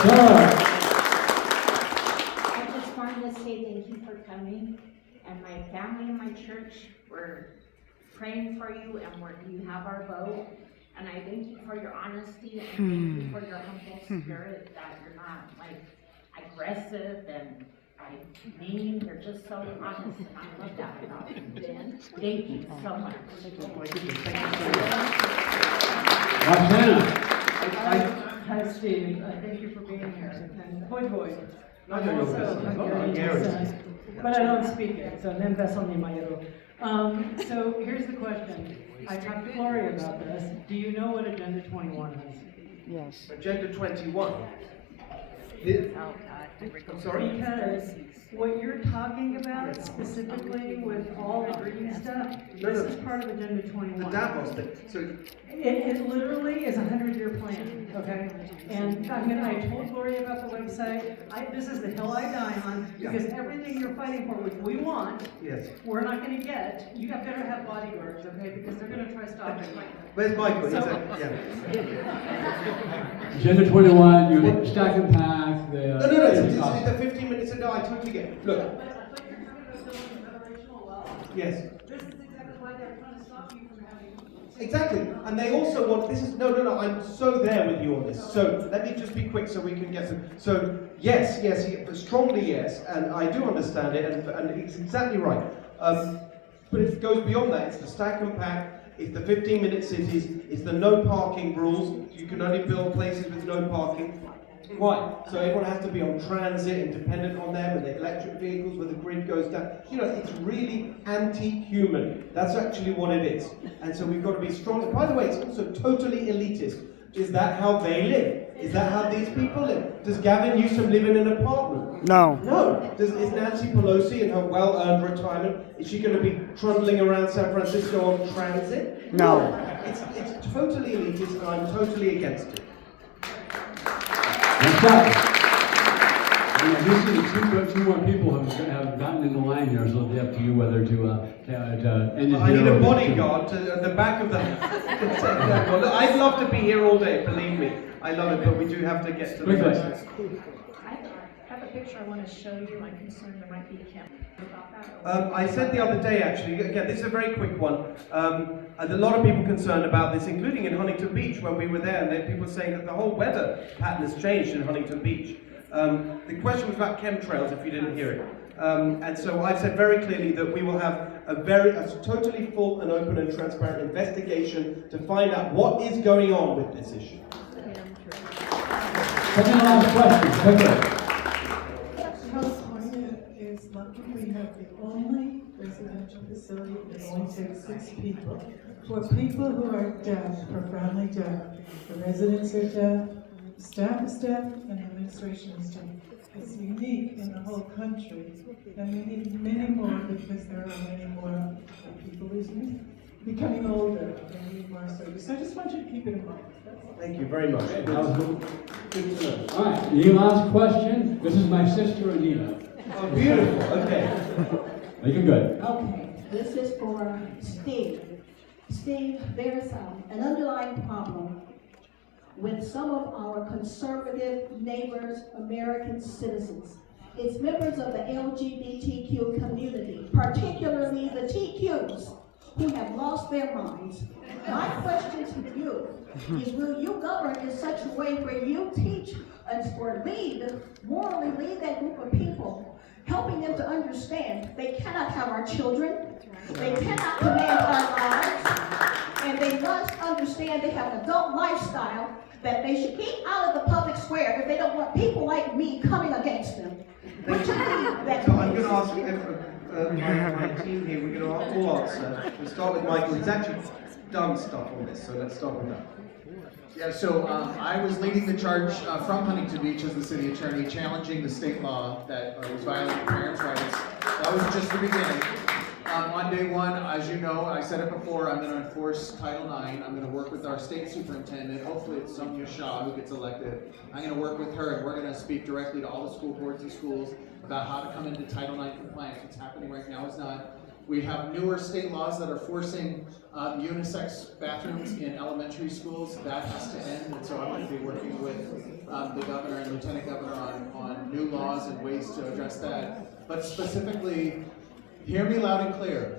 I just wanted to say thank you for coming, and my family and my church were praying for you, and you have our vote. And I thank you for your honesty, and thank you for your humble spirit, that you're not like aggressive and like mean. You're just so honest, and I love that about you, Ben. Thank you so much. Hi, Steve. Thank you for being here. And boy, I know your business. But I don't speak it, so nem beso ni mayero. So here's the question. I talked to Gloria about this. Do you know what Agenda 21 is? Yes. Agenda 21. I'm sorry? Because what you're talking about specifically with all the green stuff, this is part of Agenda 21. The Davos thing. So it literally is a 100-year plan, okay? And I told Gloria about the website. This is the hill I die on, because everything you're fighting for, which we want, we're not going to get. You better have bodyguards, okay? Because they're going to try stopping you. Where's Michael? Agenda 21, you stack and pack. No, it's the 15 minutes ago. I totally get it. Look. Yes. This is exactly why they're trying to stop you from having. Exactly, and they also want, this is, no, I'm so there with you on this. So, let me just be quick so we can get some, so, yes, strongly yes, and I do understand it, and it's exactly right. But it goes beyond that, it's the stack and pack, it's the 15-minute cities, it's the no parking rules, you can only build places with no parking. Why? So everyone has to be on transit and dependent on them, and the electric vehicles where the grid goes down. You know, it's really anti-human. That's actually what it is. And so we've got to be strong. And by the way, it's also totally elitist. Is that how they live? Is that how these people live? Does Gavin Newsom live in an apartment? No. No. Is Nancy Pelosi in her well-earned retirement, is she going to be trundling around San Francisco on transit? No. It's totally elitist, and I'm totally against it. Next up. This is two more people have gotten in the line here, so it'll be up to you whether to end it. I need a bodyguard at the back of the. Look, I'd love to be here all day, believe me. I love it, but we do have to get to the questions. I have a picture I want to show you. I'm concerned there might be a camera about that. I said the other day, actually, again, this is a very quick one. A lot of people concerned about this, including in Huntington Beach when we were there, and people were saying that the whole weather pattern has changed in Huntington Beach. The question was about chemtrails, if you didn't hear it. And so I've said very clearly that we will have a totally full and open and transparent investigation to find out what is going on with this issue. Second last question, quickly. six people. For people who are deaf, profoundly deaf, the residents are deaf, staff is deaf, and the administration is deaf. It's unique in the whole country, and we need many more because there are many more people who are becoming older and need more service. So I just want you to keep it in mind. Thank you very much. Okay, that was good. Good to know. All right, the last question. This is my sister, Anita. Oh, beautiful. Okay. Make it good. Okay, this is for Steve. Steve, there's an underlying problem with some of our conservative neighbors, American citizens. It's members of the LGBTQ community, particularly the TQs, who have lost their minds. My question to you is, will you govern in such a way where you teach or morally lead that group of people, helping them to understand they cannot have our children, they cannot command our lives, and they must understand they have an adult lifestyle, that they should keep out of the public square if they don't want people like me coming against them. Would you lead that? So I'm going to ask my team here, we're going to all answer. We'll start with Michael. He's actually done stuff on this, so let's start with that. Yeah, so I was leading the charge from Huntington Beach as the city attorney, challenging the state law that was violating parents' rights. That was just the beginning. On day one, as you know, I said it before, I'm going to enforce Title IX. I'm going to work with our state superintendent. Hopefully it's Sonia Shah who gets elected. I'm going to work with her, and we're going to speak directly to all the school boards and schools about how to come into Title IX compliance. What's happening right now is not. We have newer state laws that are forcing unisex bathrooms in elementary schools. That has to end, and so I'm going to be working with the governor and lieutenant governor on new laws and ways to address that. But specifically, hear me loud and clear.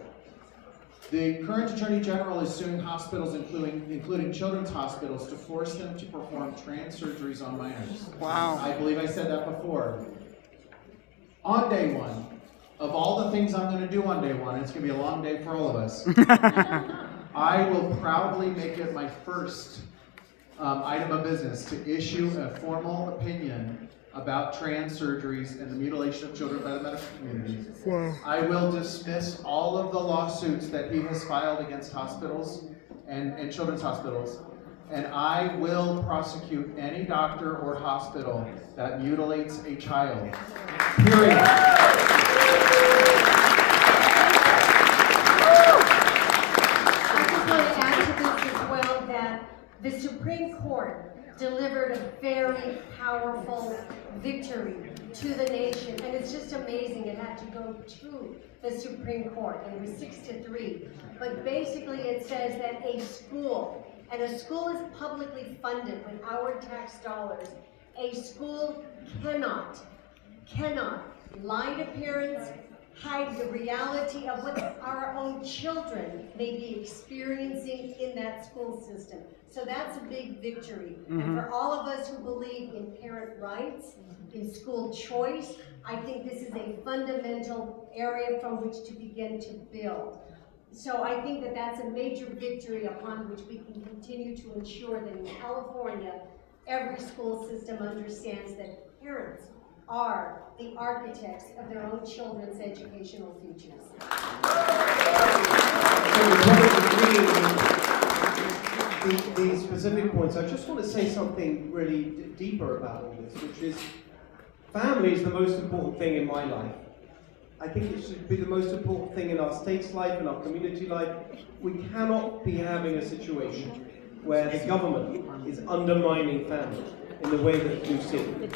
The current Attorney General is suing hospitals, including children's hospitals, to force them to perform trans surgeries on minors. Wow. I believe I said that before. On day one, of all the things I'm going to do on day one, it's going to be a long day for all of us, I will proudly make it my first item of business to issue a formal opinion about trans surgeries and the mutilation of children by the medical community. Wow. I will dismiss all of the lawsuits that he has filed against hospitals and children's hospitals, and I will prosecute any doctor or hospital that mutilates a child. Period. I just want to add to this as well that the Supreme Court delivered a very powerful victory to the nation, and it's just amazing it had to go to the Supreme Court, and it was 6-3. But basically it says that a school, and a school is publicly funded with our tax dollars, a school cannot lie to parents, hide the reality of what our own children may be experiencing in that school system. So that's a big victory. And for all of us who believe in parent rights, in school choice, I think this is a fundamental area from which to begin to build. So I think that that's a major victory upon which we can continue to ensure that in California, every school system understands that parents are the architects of their own children's educational futures. The specific points, I just want to say something really deeper about all this, which is family is the most important thing in my life. I think it should be the most important thing in our state's life, in our community life. We cannot be having a situation where the government is undermining family in the way that we've seen.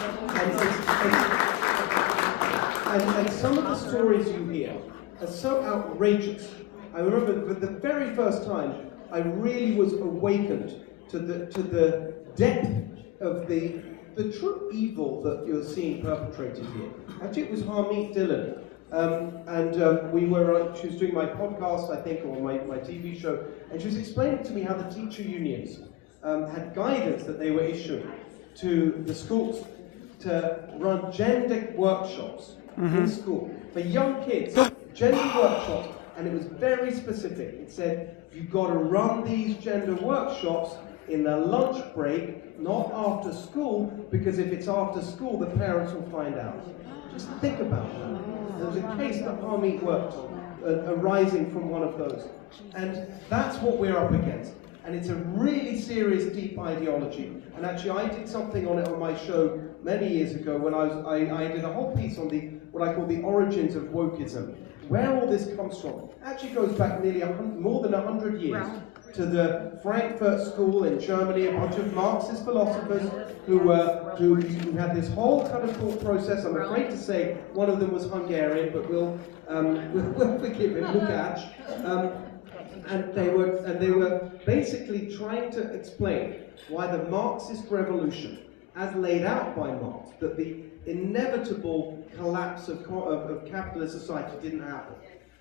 And some of the stories you hear are so outrageous. I remember for the very first time, I really was awakened to the depth of the true evil that you're seeing perpetrated here. Actually, it was Harmeet Dillon. She was doing my podcast, I think, or my TV show, and she was explaining to me how the teacher unions had guidance that they were issuing to the schools to run gender workshops in school for young kids, gender workshops, and it was very specific. It said, you've got to run these gender workshops in the lunch break, not after school, because if it's after school, the parents will find out. Just think about that. There was a case that Harmeet worked on arising from one of those. And that's what we're up against. And it's a really serious, deep ideology. And actually, I did something on it on my show many years ago when I did a whole piece on what I call the origins of wokeism. Where all this comes from actually goes back nearly more than 100 years to the Frankfurt School in Germany, a bunch of Marxist philosophers who had this whole kind of thought process. I'm afraid to say one of them was Hungarian, but we'll forgive him, Lukács. And they were basically trying to explain why the Marxist revolution, as laid out by Marx, that the inevitable collapse of capitalist society didn't happen.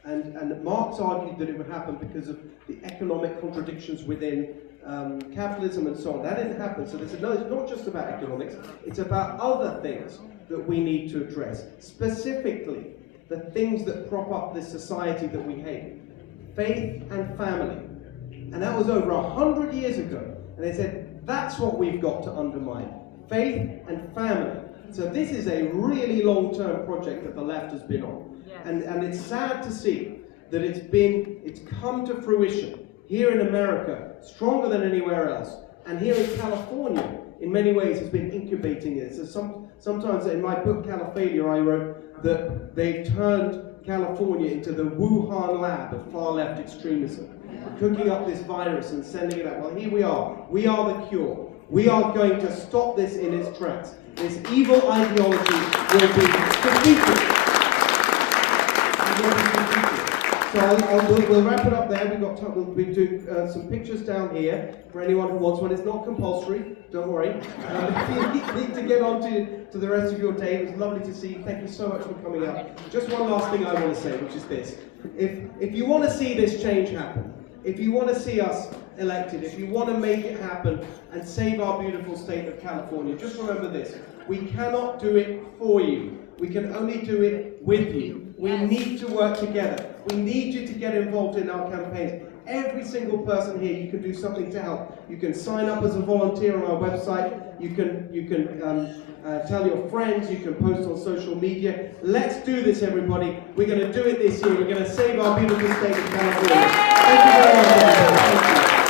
And Marx argued that it would happen because of the economic contradictions within capitalism and so on. That didn't happen. So they said, no, it's not just about economics, it's about other things that we need to address. Specifically, the things that prop up this society that we hate. Faith and family. And that was over 100 years ago. And they said, that's what we've got to undermine. Faith and family. So this is a really long-term project that the left has been on. Yes. And it's sad to see that it's come to fruition here in America, stronger than anywhere else. And here in California, in many ways, has been incubating it. So sometimes in my book, Califalia, I wrote that they've turned California into the Wuhan lab of far-left extremism, cooking up this virus and sending it out. Well, here we are. We are the cure. We are going to stop this in its tracks. This evil ideology will be defeated. So we'll wrap it up there. We've got time. We'll be doing some pictures down here for anyone who wants one. It's not compulsory. Don't worry. If you need to get on to the rest of your day, it was lovely to see you. Thank you so much for coming out. Just one last thing I want to say, which is this. If you want to see this change happen, if you want to see us elected, if you want to make it happen and save our beautiful state of California, just remember this. We cannot do it for you. We can only do it with you. We need to work together. We need you to get involved in our campaigns. Every single person here, you can do something to help. You can sign up as a volunteer on our website. You can tell your friends. You can post on social media. Let's do this, everybody. We're going to do it this year. We're going to save our beautiful state of California. Thank you very much, everybody. Thank you.